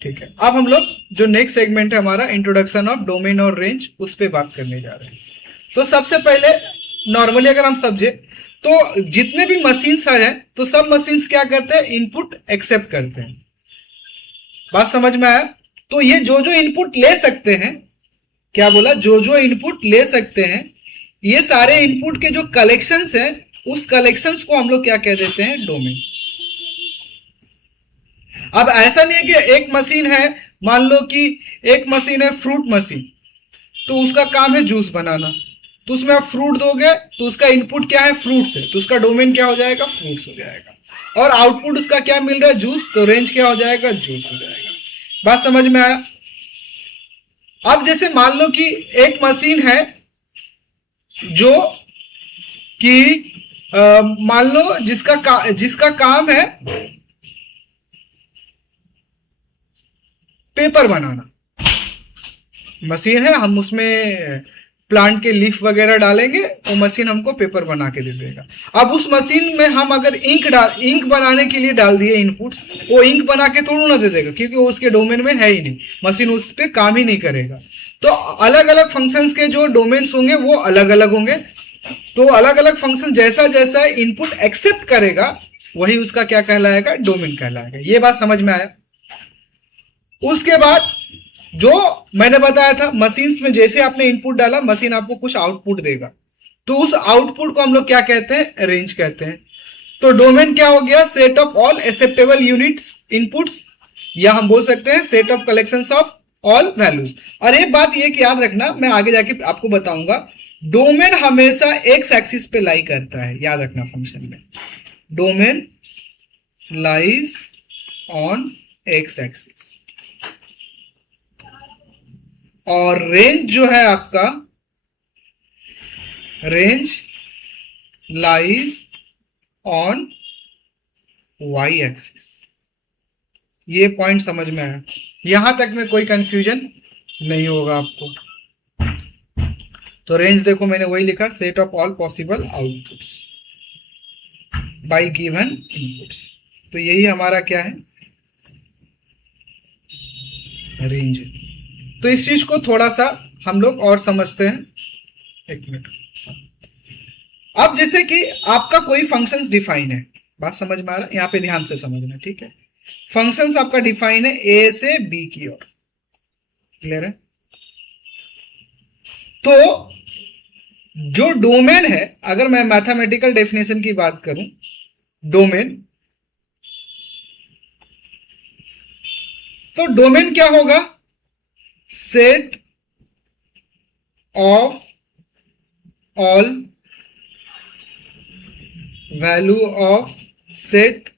ठीक है, अब हम लोग जो नेक्स्ट सेगमेंट है हमारा इंट्रोडक्शन ऑफ डोमेन और रेंज, उस पर बात करने जा रहे हैं। तो सबसे पहले नॉर्मली अगर हम समझे तो जितने भी मशीन्स है तो सब मशीन्स क्या करते हैं? इनपुट एक्सेप्ट करते हैं। बात समझ में आया? तो ये जो जो इनपुट ले सकते हैं, क्या बोला? जो जो इनपुट ले सकते हैं, ये सारे इनपुट के जो कलेक्शंस हैं, उस कलेक्शंस को हम लोग क्या कह देते हैं? डोमेन। अब ऐसा नहीं है कि एक मशीन है, मान लो कि एक मशीन है फ्रूट मशीन, तो उसका काम है जूस बनाना, तो उसमें आप फ्रूट दोगे तो उसका इनपुट क्या है? फ्रूट्स है, तो उसका डोमेन क्या हो जाएगा? फ्रूट्स हो जाएगा। और आउटपुट उसका क्या मिल रहा है? जूस, तो रेंज क्या हो जाएगा? जूस हो जाएगा। बात समझ में आया? अब जैसे मान लो कि एक मशीन है जो कि मान लो जिसका काम है पेपर बनाना, मशीन है, हम उसमें प्लांट के लीफ वगैरह डालेंगे, वो मशीन हमको पेपर बना के दे देगा। अब उस मशीन में हम अगर इंक बनाने के लिए डाल दिए इनपुट्स, वो इंक बना के थोड़ा ना दे देगा, क्योंकि वो उसके डोमेन में है ही नहीं, मशीन उस पर काम ही नहीं करेगा। तो अलग अलग फंक्शंस के जो डोमेन्स होंगे वो अलग अलग होंगे। तो अलग अलग फंक्शन जैसा जैसा इनपुट एक्सेप्ट करेगा, वही उसका क्या कहलाएगा, डोमेन कहलाएगा। ये बात समझ में आया। उसके बाद जो मैंने बताया था, मशीन्स में जैसे आपने इनपुट डाला, मशीन आपको कुछ आउटपुट देगा, तो उस आउटपुट को हम लोग क्या कहते हैं, रेंज कहते हैं। तो डोमेन क्या हो गया, set of all acceptable units inputs, या हम बोल सकते हैं set of collections of all values. और एक बात ये कि याद रखना, मैं आगे जाके आपको बताऊंगा, डोमेन हमेशा एक्स एक्सिस पे लाई करता है, याद रखना फंक्शन में, domain lies on x axis. और रेंज जो है आपका, range lies on y axis. ये पॉइंट समझ में आया, यहां तक में कोई कंफ्यूजन नहीं होगा आपको। तो रेंज देखो मैंने वही लिखा, set of all possible outputs bye given inputs. तो यही हमारा क्या है, रेंज है। तो इस चीज को थोड़ा सा हम लोग और समझते हैं, एक मिनट। अब जैसे कि आपका कोई फंक्शंस डिफाइन है, बात समझ में आ रहा है, यहां पे ध्यान से समझना, ठीक है। फंक्शंस आपका डिफाइन है ए से बी की ओर, क्लियर है। तो जो डोमेन है, अगर मैं मैथमेटिकल डेफिनेशन की बात करूं, डोमेन, तो डोमेन क्या होगा, set of all value of set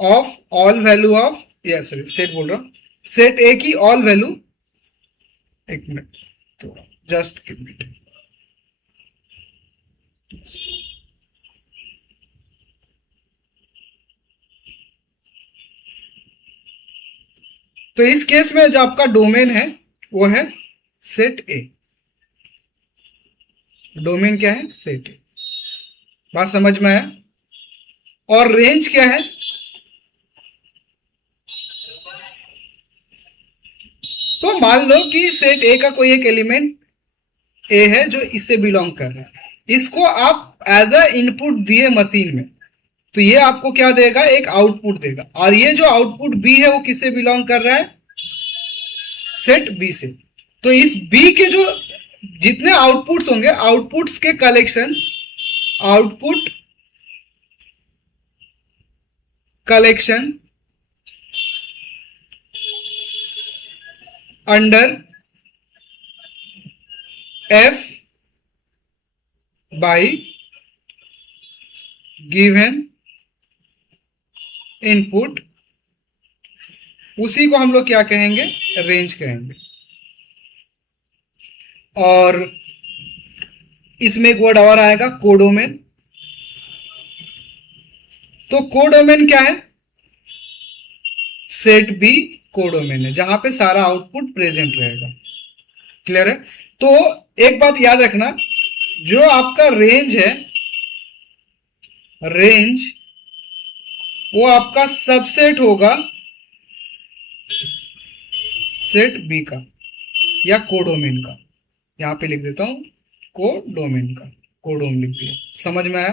of all value of, या सॉरी सेट बोल रहा हूं, सेट ए की ऑल वैल्यू, एक मिनट, तो जस्ट गिव मी। तो इस केस में जो आपका डोमेन है वो है सेट ए। डोमेन क्या है, सेट ए, बात समझ में आया। और रेंज क्या है, तो मान लो कि सेट ए का कोई एक एलिमेंट ए है जो इससे बिलोंग कर रहा है, इसको आप एज अ इनपुट दिए मशीन में, तो ये आपको क्या देगा, एक आउटपुट देगा। और ये जो आउटपुट बी है वो किससे बिलोंग कर रहा है, सेट बी से। तो इस बी के जो जितने आउटपुट्स होंगे, आउटपुट्स के collections, output collection under F by given input, उसी को हम लोग क्या कहेंगे, रेंज कहेंगे। और इसमें एक वर्ड और आएगा, कोडोमेन। तो कोडोमेन क्या है, सेट बी कोडोमेन है, जहां पे सारा आउटपुट प्रेजेंट रहेगा, क्लियर है। तो एक बात याद रखना, जो आपका रेंज है, रेंज वो आपका सबसेट होगा सेट बी का या कोडोमेन का। यहां पे लिख देता हूं कोडोमेन का, कोडोम लिख दिया, समझ में आया।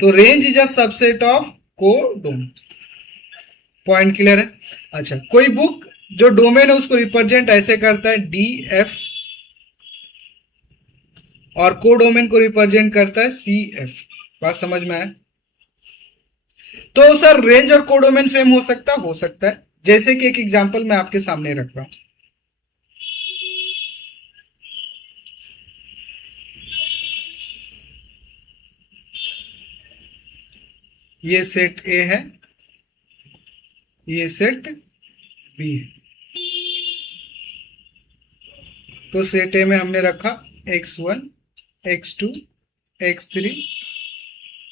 तो range is a subset of codomain, point clear है। अच्छा, कोई बुक जो डोमेन है उसको रिप्रेजेंट ऐसे करता है डी एफ, और कोडोमेन को रिप्रेजेंट करता है सी एफ, बात समझ में आया। तो सर रेंज और कोडोमेन सेम हो सकता है, जैसे कि एक एग्जांपल मैं आपके सामने रख रहा हूं। ये सेट ए है, ये सेट बी है। तो सेट ए में हमने रखा x1, x2, x3,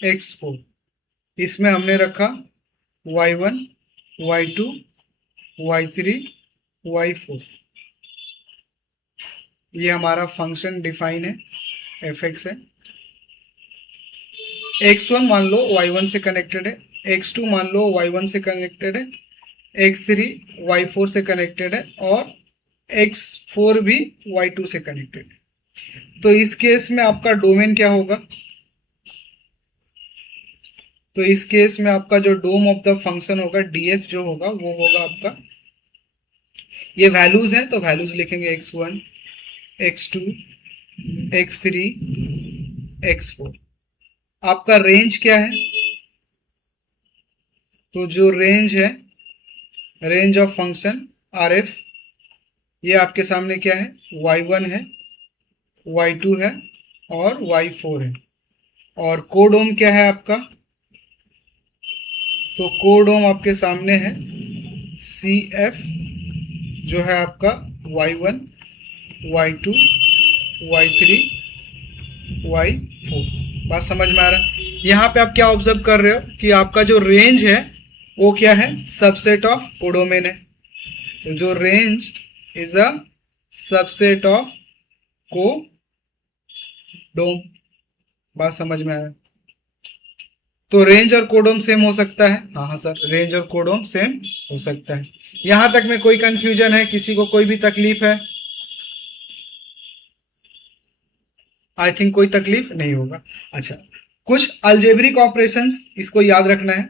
x4, इसमें हमने रखा y1, y2, y3, y4, ये हमारा फंक्शन डिफाइन है, एफ एक्स है। x1 मान लो y1 से कनेक्टेड है, x2 मान लो y1 से कनेक्टेड है, x3 y4 से कनेक्टेड है और x4 भी y2 से कनेक्टेड है। तो इस केस में आपका डोमेन क्या होगा? तो इस केस में आपका जो डोम ऑफ द फंक्शन होगा, df जो होगा वो होगा आपका, ये वैल्यूज हैं तो वैल्यूज लिखेंगे x1 x2 x3 x4। आपका रेंज क्या है? तो जो रेंज है, range of function R F, ये आपके सामने क्या है? y1 है, y2 है और y4 है। और कोडोम क्या है आपका? तो कोडोम आपके सामने है सी एफ, जो है आपका y1 y2 y3 y4। बात समझ में आ रहा है? यहाँ पे आप क्या ऑब्जर्व कर रहे हो कि आपका जो रेंज है वो क्या है? सबसेट ऑफ कोडोमेन है। तो जो range is a subset of codomain. बात समझ में आया? तो रेंज और कोडोम सेम हो सकता है? हाँ सर, रेंज और कोडोम सेम हो सकता है। यहां तक में कोई कंफ्यूजन है? किसी को कोई भी तकलीफ है? आई थिंक कोई तकलीफ नहीं होगा। अच्छा, कुछ अलजेब्रिक ऑपरेशंस इसको याद रखना है।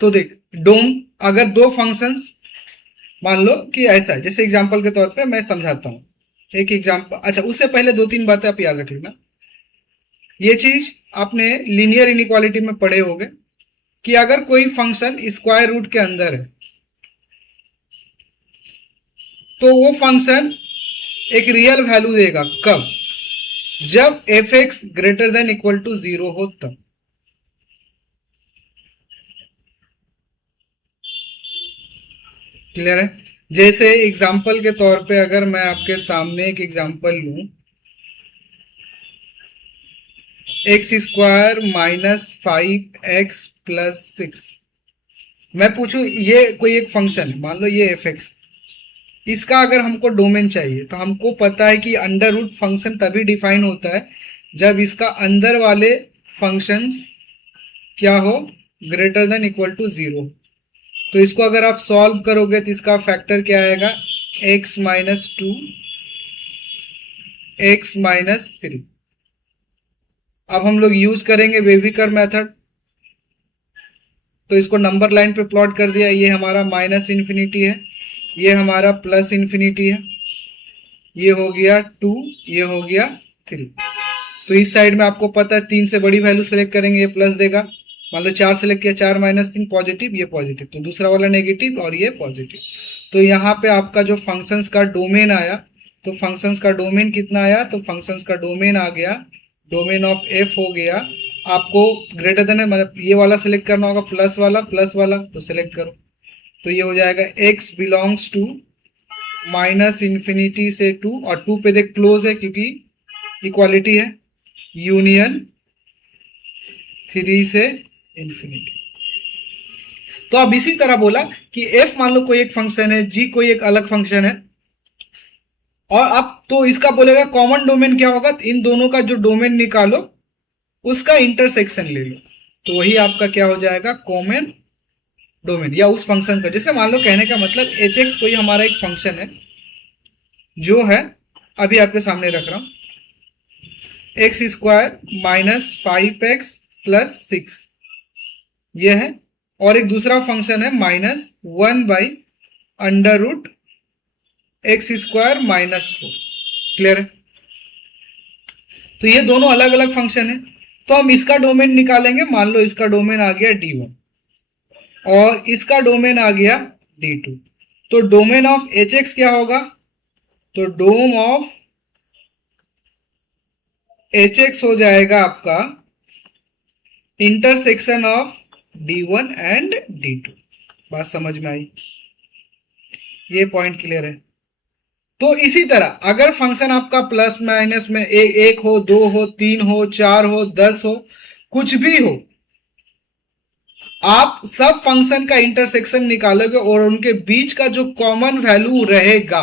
तो देख, डोम अगर दो फंक्शंस मान लो कि ऐसा है, जैसे एग्जांपल के तौर पे मैं समझाता हूं एक एग्जांपल। अच्छा, उससे पहले दो तीन बातें आप याद रख लेना। ये चीज आपने लीनियर इनइक्वालिटी में पढ़े होंगे कि अगर कोई फंक्शन स्क्वायर रूट के अंदर है तो वो फंक्शन एक रियल वैल्यू देगा। कब? जब f x greater than equal to 0 हो तब। क्लियर है? जैसे एग्जांपल के तौर पे अगर मैं आपके सामने एक एग्जांपल लूं, x² माइनस 5x प्लस 6, मैं पूछूं ये कोई एक फंक्शन है, मान लो ये एफ एक्स, इसका अगर हमको डोमेन चाहिए तो हमको पता है कि अंडर रूट फंक्शन तभी डिफाइन होता है जब इसका अंदर वाले फंक्शंस क्या हो? Greater than equal to 0। तो इसको अगर आप सॉल्व करोगे तो इसका फैक्टर क्या आएगा? x minus 2 x minus 3। अब हम लोग यूज करेंगे वेविकर मेथड। तो इसको नंबर लाइन पे प्लॉट कर दिया। ये हमारा माइनस इन्फिनिटी है, ये हमारा प्लस इन्फिनिटी है, ये हो गया 2, ये हो गया 3। तो इस साइड में आपको पता है 3 से बड़ी वैल्यू सेलेक्ट करेंगे, ये प्लस देगा। मान लो 4 सेलेक्ट किया, 4 माइनस 3 पॉजिटिव, ये पॉजिटिव, तो दूसरा वाला नेगेटिव और ये पॉजिटिव। तो यहाँ पे आपका जो फंक्शंस का डोमेन आया, तो फंक्शंस का डोमेन कितना आया? तो फंक्शंस का डोमेन आ गया, डोमेन ऑफ एफ हो गया। आपको ग्रेटर देन है मतलब ये वाला सेलेक्ट करना होगा, प्लस वाला, तो सेलेक्ट करो। तो ये हो जाएगा x belongs to minus infinity से 2, और 2 पे देख क्लोज है क्योंकि इक्वालिटी है, यूनियन 3 से इन्फिनिटी। तो अब इसी तरह बोला कि f मान लो कोई एक फंक्शन है, g कोई एक अलग फंक्शन है, और अब तो इसका बोलेगा कॉमन डोमेन क्या होगा? इन दोनों का जो डोमेन निकालो उसका इंटरसेक्शन ले लो, तो वही आपका क्या हो जाएगा? कॉमन डोमेन, या उस फंक्शन का। जैसे मान लो, कहने का मतलब एच एक्स कोई हमारा एक फंक्शन है जो है, अभी आपके सामने रख रहा हूं, x² माइनस 5x प्लस 6 ये है, और एक दूसरा फंक्शन है minus 1 by under root x² minus 4। Clear है? तो ये दोनों अलग अलग फंक्शन है। तो हम इसका डोमेन निकालेंगे। मान लो इसका डोमेन आ गया D1 और इसका डोमेन आ गया D2। तो डोमेन ऑफ एच एक्स क्या होगा? तो डोम ऑफ एच एक्स हो जाएगा आपका intersection of D1 and D2। बात समझ में आई? ये पॉइंट क्लियर है? तो इसी तरह अगर फंक्शन आपका प्लस माइनस में एक हो, 2 हो, 3 हो, 4 हो, 10 हो, कुछ भी हो, आप सब फंक्शन का इंटरसेक्शन निकालोगे और उनके बीच का जो कॉमन वैल्यू रहेगा,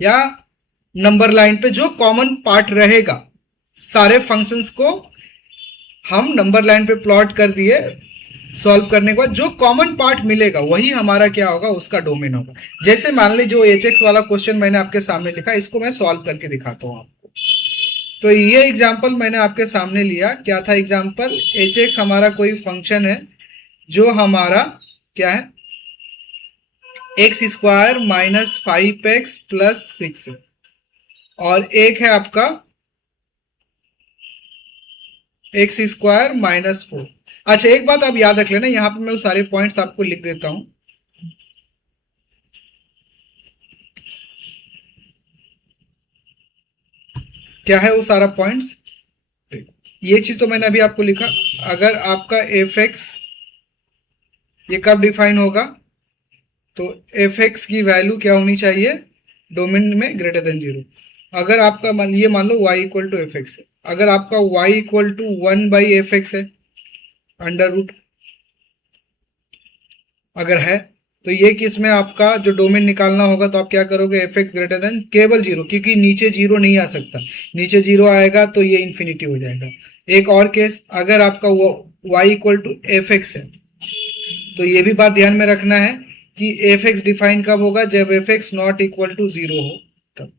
या नंबर लाइन पे जो कॉमन पार्ट रहेगा, सारे फंक्शंस को हम नंबर लाइन पे प्लॉट कर दिए। सॉल्व करने के बाद जो कॉमन पार्ट मिलेगा वही हमारा क्या होगा, उसका डोमेन होगा। जैसे मान ली जो एच एक्स वाला क्वेश्चन मैंने आपके सामने लिखा, इसको मैं सॉल्व करके दिखाता हूं आपको। तो ये एग्जाम्पल मैंने आपके सामने लिया। क्या था एग्जाम्पल? एच एक्स हमारा कोई फंक्शन है जो हमारा क्या है, x square minus 5x plus 6 है, और एक है आपका एक्स स्क्वायर माइनस 4। अच्छा, एक बात आप याद रख लेना, यहां पे मैं वो सारे पॉइंट्स आपको लिख देता हूं। क्या है वो सारा पॉइंट्स? ये चीज तो मैंने अभी आपको लिखा। अगर आपका एफ एक्स ये कब डिफाइन होगा, तो एफ एक्स की वैल्यू क्या होनी चाहिए, डोमेन में ग्रेटर देन 0। अगर आपका ये मान लो y equal to F x है, अगर आपका y इक्वल टू 1/f(x) है, अंडर रूट अगर है, तो ये केस में आपका जो डोमेन निकालना होगा, तो आप क्या करोगे, एफ एक्स ग्रेटर देन केवल 0, क्योंकि नीचे 0 नहीं आ सकता। नीचे 0 आएगा तो ये इन्फिनिटी हो जाएगा। एक और केस, अगर आपका y equal to F x है, तो ये भी बात ध्यान में रखना है कि एफ एक्स डिफाइन कब होगा, जब f x not equal to 0 हो तब।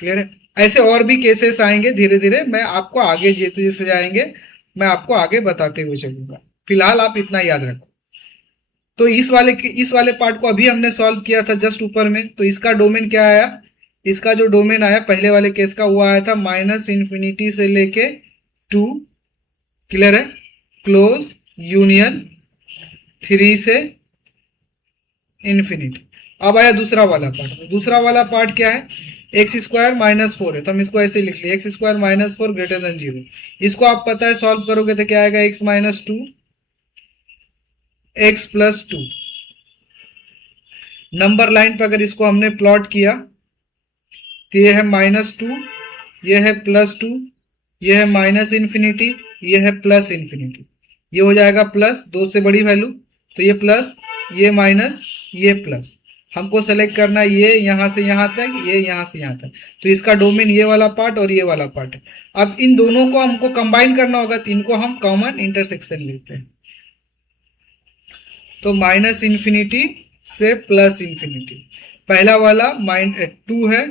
क्लियर है? ऐसे और भी केसेस आएंगे, धीरे धीरे मैं आपको आगे जैसे जैसे जाएंगे मैं आपको आगे बताते हुए चलूंगा। फिलहाल आप इतना याद रखो। तो इस वाले पार्ट को अभी हमने सॉल्व किया था जस्ट ऊपर में। तो इसका डोमेन क्या आया, इसका जो डोमेन आया पहले वाले केस का, वो आया था माइनस इन्फिनिटी से लेके 2। क्लियर है? क्लोज यूनियन 3 से इन्फिनिटी। अब आया दूसरा वाला पार्ट। दूसरा वाला पार्ट क्या है, एक्स स्क्वायर माइनस 4 है, तो हम इसको ऐसे लिख लिया, x square minus 4 greater than 0। इसको आप पता है सॉल्व करोगे तो क्या आएगा, x minus 2 x plus 2। Number line पर अगर इसको हमने प्लॉट किया, तो ये है -2, ये है +2, ये है माइनस इन्फिनिटी, ये है प्लस इन्फिनिटी। ये हो जाएगा प्लस, 2 से बड़ी वैल्यू, तो ये प्लस, ये माइनस, ये प्लस। हमको सेलेक्ट करना ये यहां से यहां तक, ये यहां से यहां तक। तो इसका डोमेन ये वाला पार्ट और ये वाला पार्ट है। अब इन दोनों को हमको कंबाइन करना होगा, तो इनको हम कॉमन इंटरसेक्शन लेते हैं। तो माइनस इन्फिनिटी से प्लस इन्फिनिटी, पहला वाला -2 है,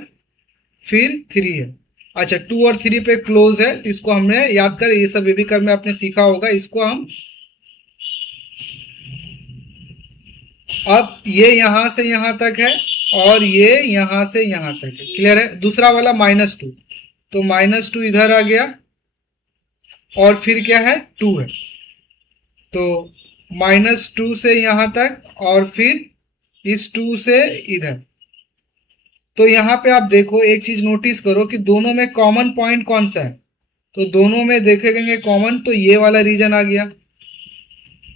फिर 3 है। अच्छा, 2 और 3 पे क्लोज है, तो इसको हमने याद कर, ये सब बेबीकर में आपने सीखा होगा। इसको हम अब ये यहां से यहां तक है और ये यहां से यहां तक है। क्लियर है? दूसरा वाला -2, तो -2 इधर आ गया और फिर क्या है, 2 है, तो -2 से यहां तक और फिर इस 2 से इधर। तो यहां पे आप देखो, एक चीज नोटिस करो कि दोनों में कॉमन पॉइंट कौन सा है, तो दोनों में देखेंगे कॉमन, तो ये वाला रीजन आ गया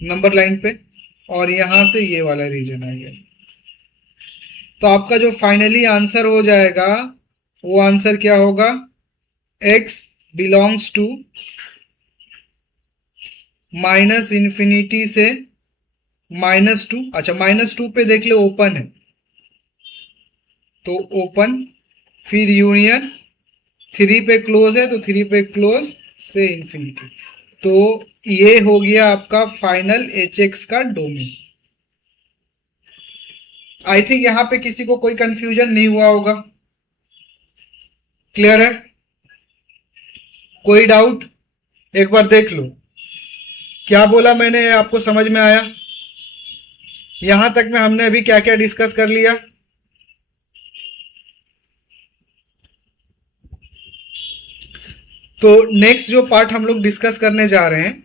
नंबर लाइन पे, और यहां से ये वाला रीजन आ गया। तो आपका जो फाइनली आंसर हो जाएगा, वो आंसर क्या होगा, x belongs to minus infinity से -2। अच्छा, -2 पे देख ले ओपन है, तो ओपन, फिर यूनियन, 3 पे क्लोज है, तो 3 पे क्लोज से इन्फिनिटी। तो ये हो गया आपका फाइनल एच एक्स का डोमेन। आई थिंक यहां पे किसी को कोई कंफ्यूजन नहीं हुआ होगा। क्लियर है? कोई डाउट? एक बार देख लो, क्या बोला मैंने, आपको समझ में आया? यहां तक में हमने अभी क्या क्या डिस्कस कर लिया? तो नेक्स्ट जो पार्ट हम लोग डिस्कस करने जा रहे हैं,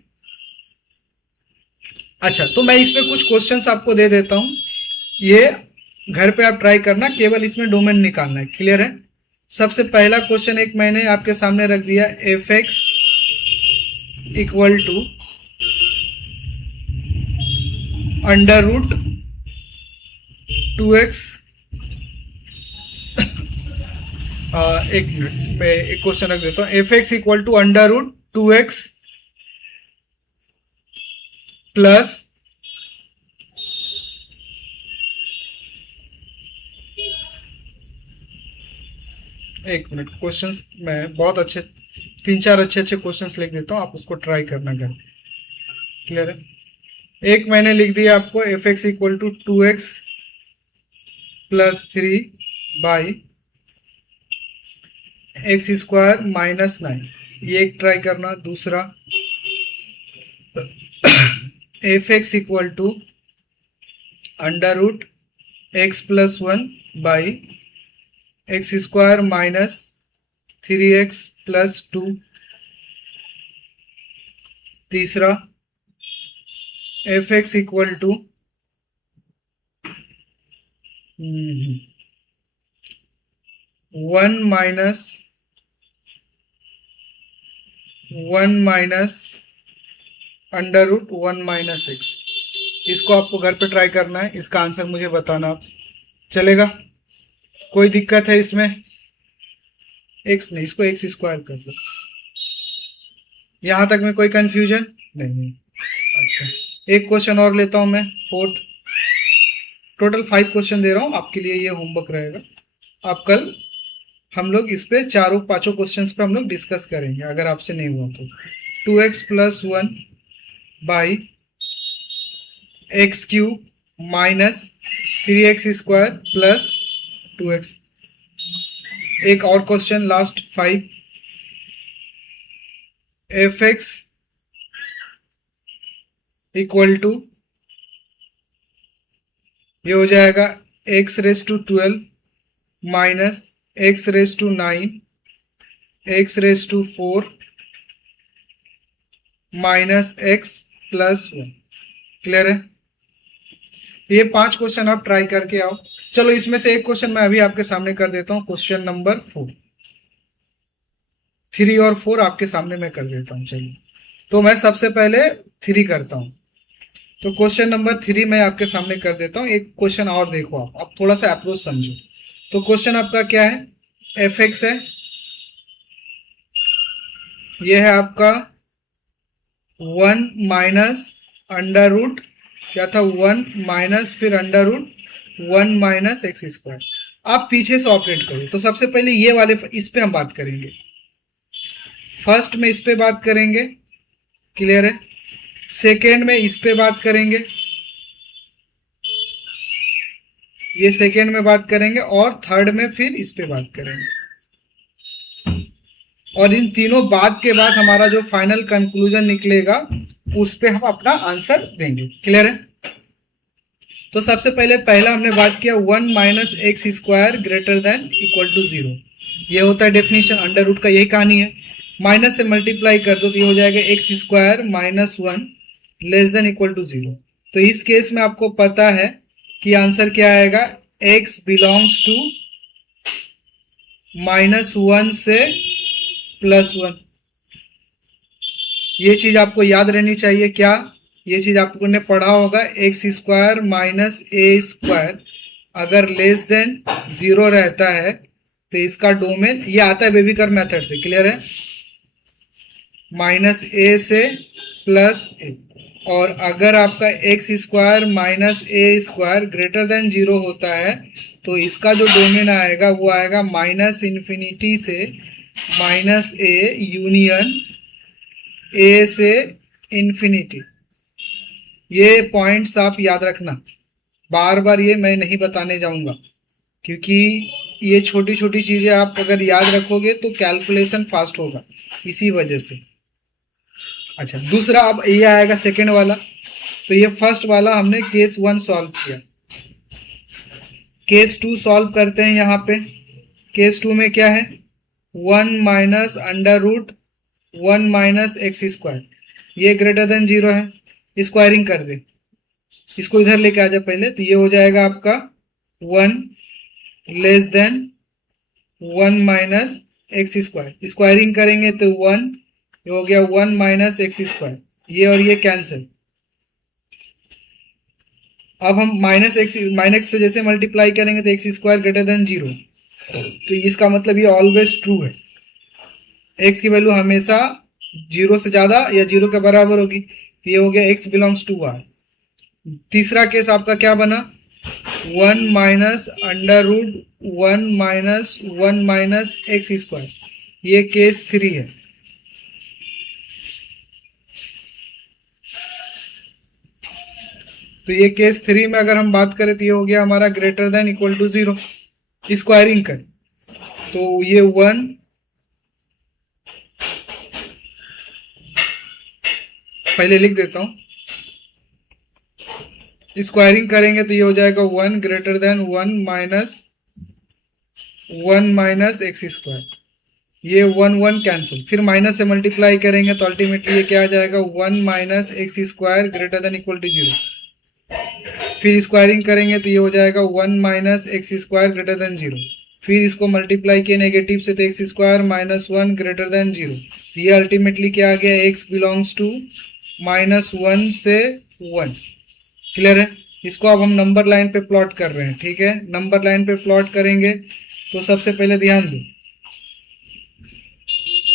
अच्छा, तो मैं इसमें कुछ क्वेश्चंस आपको दे देता हूं, ये घर पे आप ट्राई करना, केवल इसमें डोमेन निकालना है। क्लियर है? सबसे पहला क्वेश्चन एक मैंने आपके सामने रख दिया, f x equal to under root 2x। एक मिनट, मैं एक क्वेश्चन रख देता हूं, f x equal to under root 2x plus एक मिनट, क्वेश्चंस मैं बहुत अच्छे 3-4 अच्छे अच्छे क्वेश्चंस लिख देता हूँ, आप उसको ट्राई करना घर। क्लियर है? एक मैंने लिख दिया आपको f x equal to 2x plus 3 by x square minus 9, ये एक ट्राई करना। दूसरा f x equal to under root x plus 1 by x square minus 3x plus 2। तीसरा f x equal to 1 minus under root 1 minus x. इसको आपको घर पे ट्राई करना है, इसका आंसर मुझे बताना आप। चलेगा? कोई दिक्कत है इसमें? एक्स नहीं, इसको एक्स स्क्वायर कर दो। यहां तक में कोई कंफ्यूजन नहीं? अच्छा, एक क्वेश्चन और लेता हूं मैं, फोर्थ। टोटल 5 क्वेश्चन दे रहा हूं आपके लिए, ये होमवर्क रहेगा। आप कल हम लोग इस पे 4-5 क्वेश्चंस पे हम लोग डिस्कस करेंगे, अगर आपसे नहीं हुआ तो। 2x plus 1 by x cube minus 3x square plus 2x। एक और question, last 5। F x equal to, ये हो जाएगा x raise to 12 minus x raise to 9 x raise to 4 minus x plus 1। Clear है? ये 5 क्वेश्चन आप ट्राई करके आओ। चलो, इसमें से एक क्वेश्चन मैं अभी आपके सामने कर देता हूं, क्वेश्चन नंबर 4। 3 और 4 आपके सामने मैं कर देता हूं। चलिए, तो मैं सबसे पहले 3 करता हूं। तो क्वेश्चन नंबर 3 मैं आपके सामने कर देता हूं। एक क्वेश्चन और देखो, आप थोड़ा सा अप्रोच समझो। तो क्वेश्चन आपका क्या है? एफ एक्स है, ये है आपका 1 माइनस अंडर रूट, क्या था, 1 माइनस फिर under root 1 minus x square. आप पीछे से ऑपरेट करो। तो सबसे पहले ये वाले, इस पे हम बात करेंगे। फर्स्ट में इस पे बात करेंगे। क्लियर है? सेकेंड में इस पे बात करेंगे, ये सेकेंड में बात करेंगे, और थर्ड में फिर इस पे बात करेंगे। और इन तीनों बात के बाद हमारा जो फाइनल कंक्लूजन निकलेगा, उस पे हम अपना आंसर देंगे। क्लियर है? तो सबसे पहले पहला हमने बात किया 1 minus x square greater than equal to 0। ये होता है डेफिनेशन, अंडर रूट का यही कहानी है। माइनस से मल्टीप्लाई कर दो तो ये हो जाएगा x square minus 1 less than equal to 0। तो इस केस में आपको पता है कि आंसर क्या आएगा, x बिलोंग्स टू -1 से +1। ये चीज आपको याद रहनी चाहिए। क्या? ये चीज आपको ने पढ़ा होगा, एक्स स्क्वायर माइनस ए स्क्वायर अगर लेस देन 0 रहता है तो इसका डोमेन, ये आता है बेबीकर मेथड से। क्लियर है? -a से +a। और अगर आपका एक्स स्क्वायर माइनस ए स्क्वायर ग्रेटर देन 0 होता है तो इसका जो डोमेन आएगा वो आएगा -∞ से -a यूनियन a से इंफिनिटी। ये पॉइंट्स आप याद रखना, बार बार ये मैं नहीं बताने जाऊंगा, क्योंकि ये छोटी छोटी चीजें आप अगर याद रखोगे तो कैलकुलेशन फास्ट होगा, इसी वजह से। अच्छा, दूसरा अब ये आएगा सेकेंड वाला। तो ये फर्स्ट वाला हमने केस 1 सॉल्व किया। केस 2 सॉल्व करते हैं। यहाँ पे केस 2 में क्या है, 1 minus under root 1 minus x square, ये ग्रेटर देन 0 है। स्क्वायरिंग कर दे, इसको इधर लेके आ जा पहले। तो ये हो जाएगा आपका 1 less then 1 minus x square. Squaring करेंगे तो 1, ये हो गया 1 माइनस एक्स स्क्वायर, ये और ये कैंसिल। अब हम माइनस से जैसे मल्टीप्लाई करेंगे तो एक्स स्क्वायर ग्रेटर देन 0, तो इसका मतलब ये ऑलवेज ट्रू है। एक्स की वैल्यू हमेशा 0 से ज्यादा या 0 के बराबर होगी। ये हो गया एक्स बिलोंग्स टू आर। तीसरा केस आपका क्या बना, 1 minus under root 1 minus x square, ये केस 3 है। तो ये केस 3 में अगर हम बात करें तो ये हो गया हमारा greater than equal to 0, squaring कर, तो ये 1 पहले लिख देता हूं, स्क्वायरिंग करेंगे तो ये हो जाएगा 1 greater then 1 minus x square, ये 1 कैंसिल, फिर माइनस से मल्टीप्लाई करेंगे तो अल्टीमेटली ये क्या आ जाएगा 1 minus x square greater than equal to 0, फिर स्क्वायरिंग करेंगे तो ये हो जाएगा 1 minus x square greater than 0, फिर इसको मल्टीप्लाई किया नेगेटिव से तो x square minus 1 greater than 0, ये अल्टीमेटली क्या आ गया x बिलोंग्स टू -1 से 1। क्लियर है? इसको अब हम नंबर लाइन पे प्लॉट कर रहे हैं। ठीक है, नंबर लाइन पे प्लॉट करेंगे तो सबसे पहले ध्यान दो,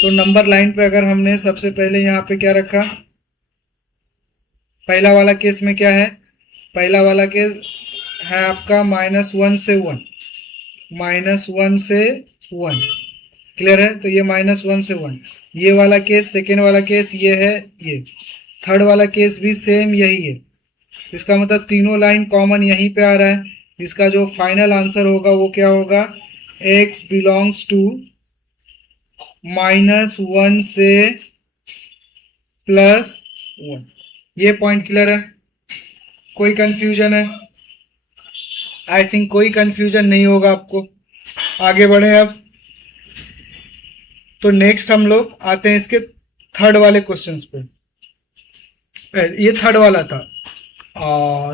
तो नंबर लाइन पे अगर हमने सबसे पहले यहाँ पे क्या रखा, पहला वाला केस में क्या है, पहला वाला केस है आपका -1 से 1, -1 से 1। क्लियर है? तो ये -1 से 1, ये वाला केस, सेकेंड वाला केस ये है, ये थर्ड वाला केस भी सेम यही है। इसका मतलब तीनों लाइन कॉमन यहीं पे आ रहा है। इसका जो फाइनल आंसर होगा वो क्या होगा, x बिलोंग्स टू -1 से +1। ये पॉइंट क्लियर है? कोई कंफ्यूजन है? आई थिंक कोई कंफ्यूजन नहीं होगा आपको। आगे बढ़े अब। तो नेक्स्ट हम लोग आते हैं इसके थर्ड वाले क्वेश्चंस पे। ये थर्ड वाला था।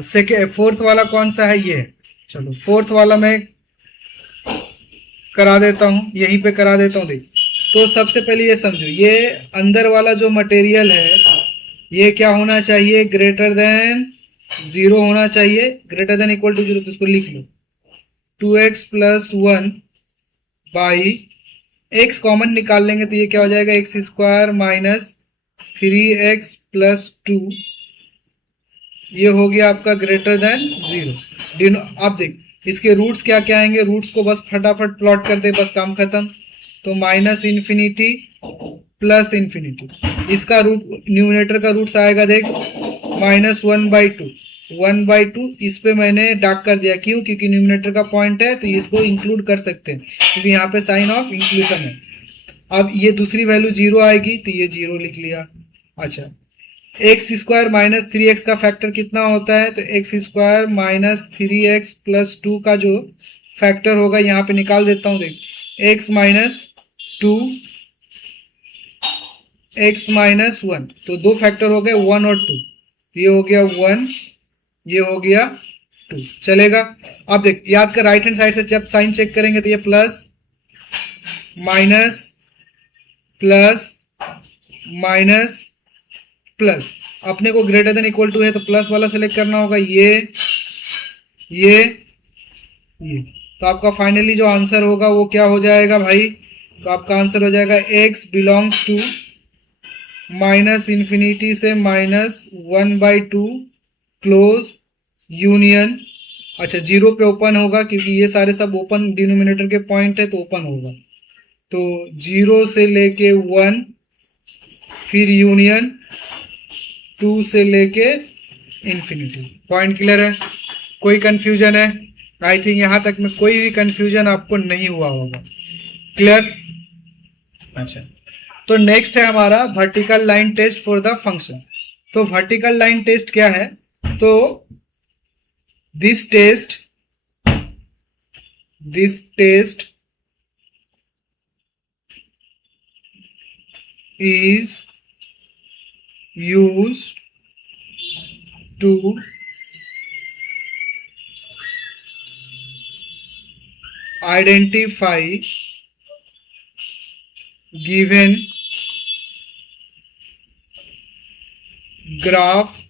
सेकेंड फोर्थ वाला कौन सा है, ये। चलो फोर्थ वाला मैं करा देता हूँ, यहीं पे करा देता हूँ। देख, तो सबसे पहले ये समझो, ये अंदर वाला जो मटेरियल है ये क्या होना चाहिए, ग्रेटर देन 0 होना चाहिए, ग्रेटर देन इक्वल टू 0। तो इसको लिख लो 2x + 1 बाई x कॉमन निकाल लेंगे तो ये क्या हो जाएगा, x स्क्वायर माइनस 3x + 2, ये हो गया आपका ग्रेटर देन 0। अब देख इसके रूट्स क्या क्या आएंगे, रूट्स को बस फटाफट प्लॉट कर दे, बस काम खत्म। तो -∞ +∞, इसका रूट न्यूमरेटर का रूट्स आएगा देख -1/2, 1/2 इस पे मैंने डार्क कर दिया, क्यों, क्योंकि न्यूमरेटर का पॉइंट है तो इसको इंक्लूड कर सकते हैं, क्योंकि यहाँ पे साइन ऑफ इंक्लूजन है। अब ये दूसरी वैल्यू 0 आएगी तो ये 0 लिख लिया। अच्छा, x स्क्वायर माइनस 3x का फैक्टर कितना होता है, तो x स्क्वायर माइनस 3x + 2 का जो फैक्टर होगा यहाँ पे निकाल देता हूँ। देख x - 2 x - 1, तो दो फैक्टर हो गए 1 और 2, ये हो गया 1, ये हो गया 2, चलेगा। अब देख याद कर, राइट हैंड साइड से जब साइन चेक करेंगे तो ये plus minus plus minus plus, अपने को ग्रेटर देन इक्वल टू है तो प्लस वाला सेलेक्ट करना होगा, ये तो आपका फाइनली जो आंसर होगा वो क्या हो जाएगा भाई, तो आपका आंसर हो जाएगा x बिलोंग्स टू -∞ से -1/2 क्लोज यूनियन। अच्छा, 0 पे ओपन होगा क्योंकि ये सारे सब ओपन डिनोमिनेटर के पॉइंट है तो ओपन होगा, तो 0 से लेके 1, फिर यूनियन 2 से लेके इन्फिनिटी। पॉइंट क्लियर है? कोई कंफ्यूजन है? आई थिंक यहां तक में कोई भी कंफ्यूजन आपको नहीं हुआ होगा। क्लियर? अच्छा, तो नेक्स्ट है हमारा vertical line test for the function. तो वर्टिकल लाइन टेस्ट क्या है, तो this test is used to identify given graph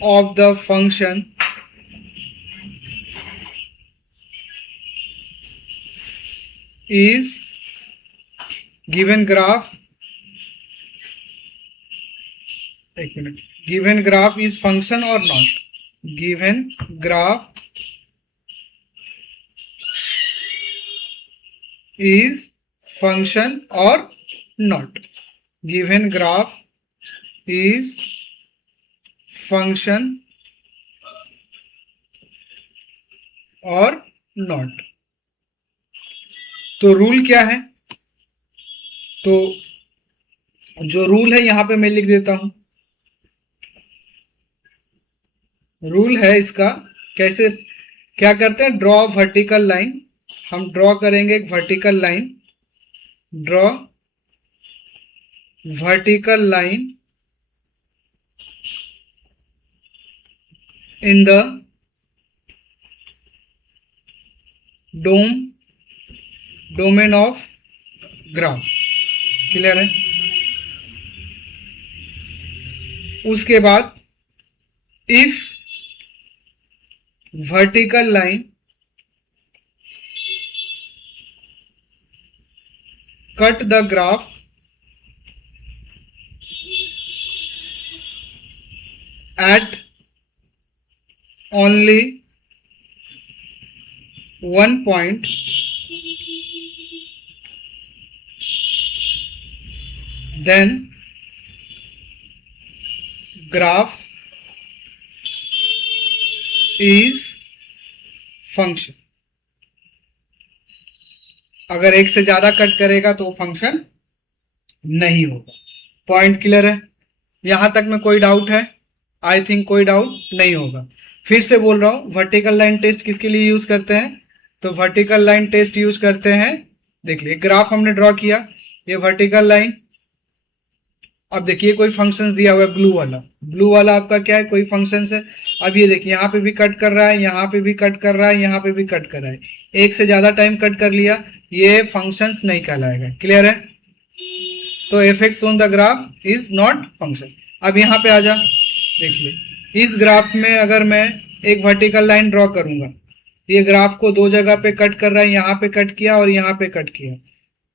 of the function is given graph, एक मिनट, given graph is function or not, given graph is function or not. Given graph is function or not. तो रूल क्या है? तो जो रूल है यहां पे मैं लिख देता हूं। रूल है इसका, कैसे क्या करते हैं, ड्रॉ वर्टिकल लाइन। हम ड्रॉ करेंगे एक vertical line, draw vertical line in the domain of graph. Clear है? उसके बाद if vertical line cut the graph at only one point, then graph is function। अगर एक से ज्यादा कट करेगा तो फंक्शन नहीं होगा। पॉइंट क्लियर है? यहां तक में कोई डाउट है? आई थिंक कोई डाउट नहीं होगा। फिर से बोल रहा हूं, वर्टिकल लाइन टेस्ट किसके लिए यूज करते हैं? तो वर्टिकल लाइन टेस्ट यूज करते हैं, देख लीजिए ग्राफ हमने ड्रॉ किया, ये वर्टिकल लाइन। अब देखिए कोई फंक्शन दिया हुआ है, ब्लू वाला आपका क्या है, कोई फंक्शन है। अब ये देखिए यहाँ पे भी कट कर रहा है, यहाँ पे भी कट कर रहा है, यहाँ पे भी कट कर रहा है, एक से ज्यादा टाइम कट कर लिया, ये फंक्शंस नहीं कहलाएगा। क्लियर है? तो F x on the graph is not function. अब यहाँ पे आ जा, देख ले इस ग्राफ में अगर मैं एक वर्टिकल लाइन ड्रॉ करूंगा, ये ग्राफ को दो जगह पे कट कर रहा है, यहाँ पे कट किया और यहाँ पे कट किया,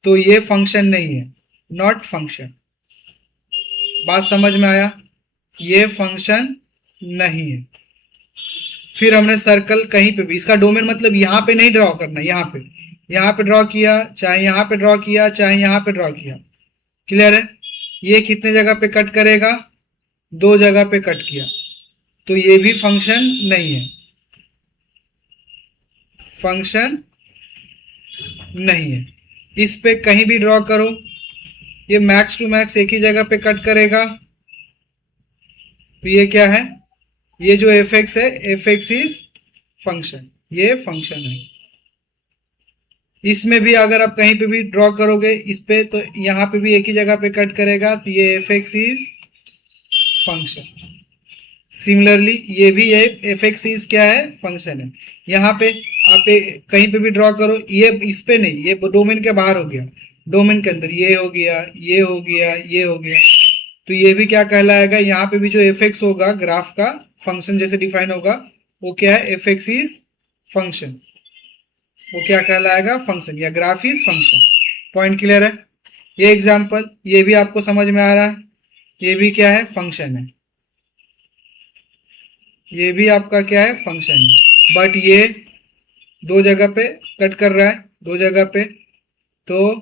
तो ये फंक्शन नहीं है, नॉट फंक्शन। बात समझ में आया? ये फंक्शन नहीं है। फिर हमने सर्कल कहीं पे भी, इसका डोमेन मतलब यहाँ पे नहीं ड्रॉ करना, यहाँ पे ड्रॉ किया, चाहे यहाँ पे ड्रॉ किया, चाहे यहाँ पे ड्रॉ किया। क्लियर है? ये कितने जगह पे कट करेगा? दो जगह पे कट किया, तो ये भी फंक्शन नहीं है, फंक्शन नहीं है। इस पे कहीं भी ड्रॉ करो, ये मैक्स टू मैक्स एक ही जगह पे कट करेगा, तो ये क्या है, ये जो एफ एक्स है, एफ एक्स इज फंक्शन, ये फंक्शन है। इसमें भी अगर आप कहीं पे भी ड्रॉ करोगे इस पे, तो यहाँ पे भी एक ही जगह पे कट करेगा, तो ये F x is function. Similarly ये भी एफ एक्स इज क्या है, फंक्शन है। यहाँ पे आप कहीं पे भी ड्रॉ करो, ये इस पे नहीं, ये डोमेन के बाहर हो गया, डोमेन के अंदर ये हो गया, ये हो गया, ये हो गया, तो ये भी क्या कहलाएगा, यहाँ पे भी जो एफ एक्स होगा ग्राफ का फंक्शन जैसे डिफाइन होगा, वो क्या है, एफ एक्स इज फंक्शन, वो क्या कहलाएगा, फंक्शन, या graph is function. Point clear है? ये एग्जांपल, ये भी आपको समझ में आ रहा है, ये भी क्या है, फंक्शन है, ये भी आपका क्या है, फंक्शन है। बट ये दो जगह पे कट कर रहा है, दो जगह पे, तो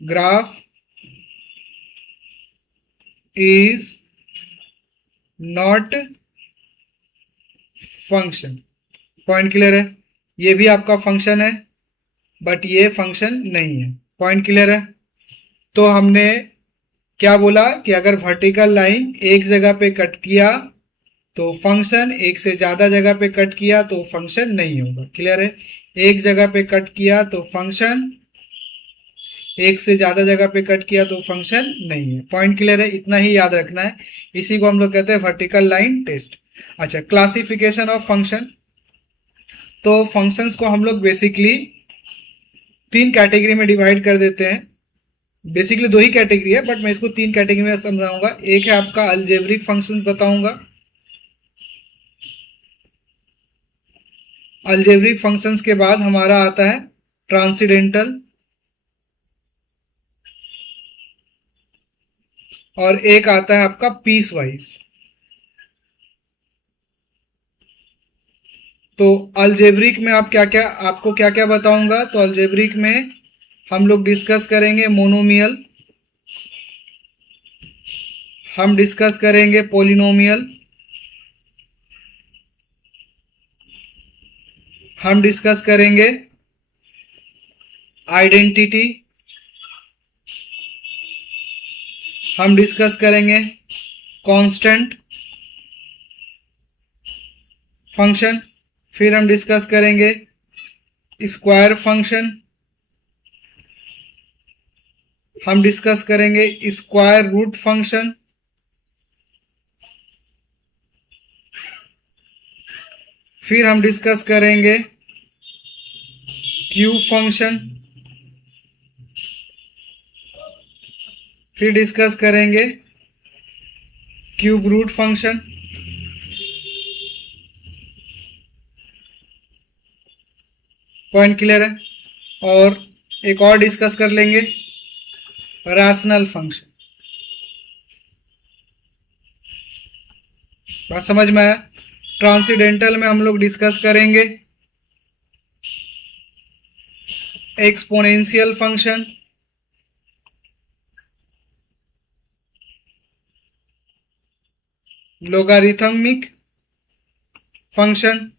graph is not function. Point clear है? ये भी आपका फंक्शन है, बट ये फंक्शन नहीं है। पॉइंट क्लियर है? तो हमने क्या बोला कि अगर वर्टिकल लाइन एक जगह पे कट किया तो फंक्शन, एक से ज्यादा जगह पे कट किया तो फंक्शन नहीं होगा। क्लियर है? एक जगह पे कट किया तो फंक्शन, एक से ज्यादा जगह पे कट किया तो फंक्शन नहीं है। पॉइंट क्लियर है? इतना ही याद रखना है, इसी को हम लोग कहते हैं वर्टिकल लाइन टेस्ट। अच्छा, क्लासिफिकेशन ऑफ फंक्शन। तो फंक्शंस को हम लोग बेसिकली तीन कैटेगरी में डिवाइड कर देते हैं। बेसिकली दो ही कैटेगरी है, बट मैं इसको तीन कैटेगरी में समझाऊंगा। एक है आपका अलजेब्रिक फंक्शन बताऊंगा, अलजेब्रिक फंक्शंस के बाद हमारा आता है ट्रांसीडेंटल, और एक आता है आपका पीस वाइज। तो अलजेब्रिक में आपको क्या क्या बताऊंगा। तो अलजेब्रिक में हम लोग डिस्कस करेंगे मोनोमियल, हम डिस्कस करेंगे पॉलिनोमियल, हम डिस्कस करेंगे आइडेंटिटी, हम डिस्कस करेंगे कांस्टेंट फंक्शन, फिर हम डिस्कस करेंगे स्क्वायर फंक्शन, हम डिस्कस करेंगे स्क्वायर रूट फंक्शन, फिर हम डिस्कस करेंगे क्यूब फंक्शन, फिर डिस्कस करेंगे cube root function. Point clear है। और एक और डिस्कस कर लेंगे रैशनल फंक्शन। बात समझ में आया। ट्रांसेंडेंटल में हम लोग डिस्कस करेंगे exponential function, logarithmic function,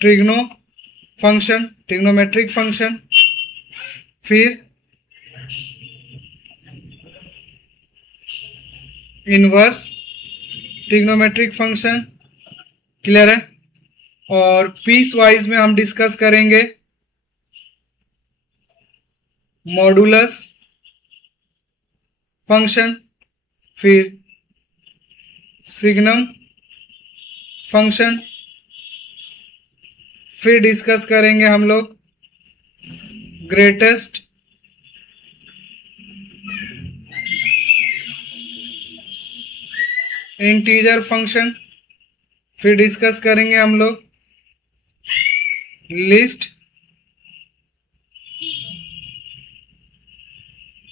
trigno function, trigonometric function, फिर इनवर्स ट्रिग्नोमेट्रिक फंक्शन। क्लियर है। और पीस वाइज में हम डिस्कस करेंगे मॉडुलस फंक्शन, फिर सिग्नम फंक्शन, फिर डिस्कस करेंगे हम लोग ग्रेटेस्ट इंटीजर फंक्शन, फिर डिस्कस करेंगे हम लोग लिस्ट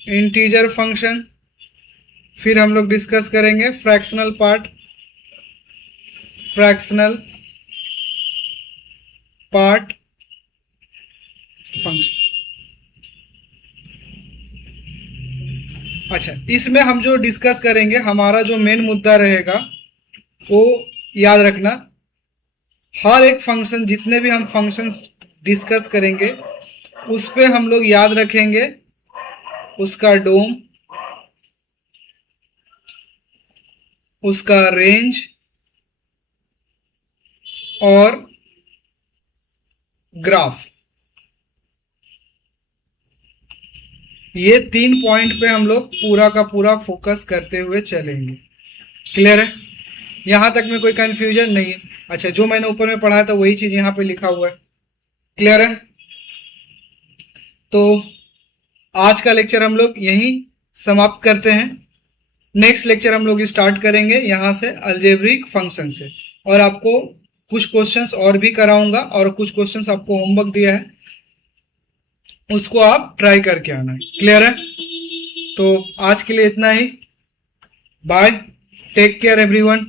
इंटीजर फंक्शन, फिर हम लोग डिस्कस करेंगे फ्रैक्शनल पार्ट फंक्शन। अच्छा, इसमें हम जो डिस्कस करेंगे, हमारा जो मेन मुद्दा रहेगा वो याद रखना, हर एक फंक्शन, जितने भी हम फंक्शंस डिस्कस करेंगे उस पे हम लोग याद रखेंगे उसका डोम, उसका रेंज और ग्राफ। ये 3 पॉइंट पे हम लोग पूरा का पूरा फोकस करते हुए चलेंगे। क्लियर है। यहां तक में कोई कंफ्यूजन नहीं है। अच्छा, जो मैंने ऊपर में पढ़ा था वही चीज यहां पे लिखा हुआ है। क्लियर है। तो आज का लेक्चर हम लोग यहीं समाप्त करते हैं। नेक्स्ट लेक्चर हम लोग स्टार्ट करेंगे यहां से अलजेब्रिक फंक्शन से, और आपको कुछ क्वेश्चंस और भी कराऊंगा, और कुछ क्वेश्चंस आपको होमवर्क दिया है उसको आप ट्राई करके आना है। क्लियर है। तो आज के लिए इतना ही। Bye, take care everyone.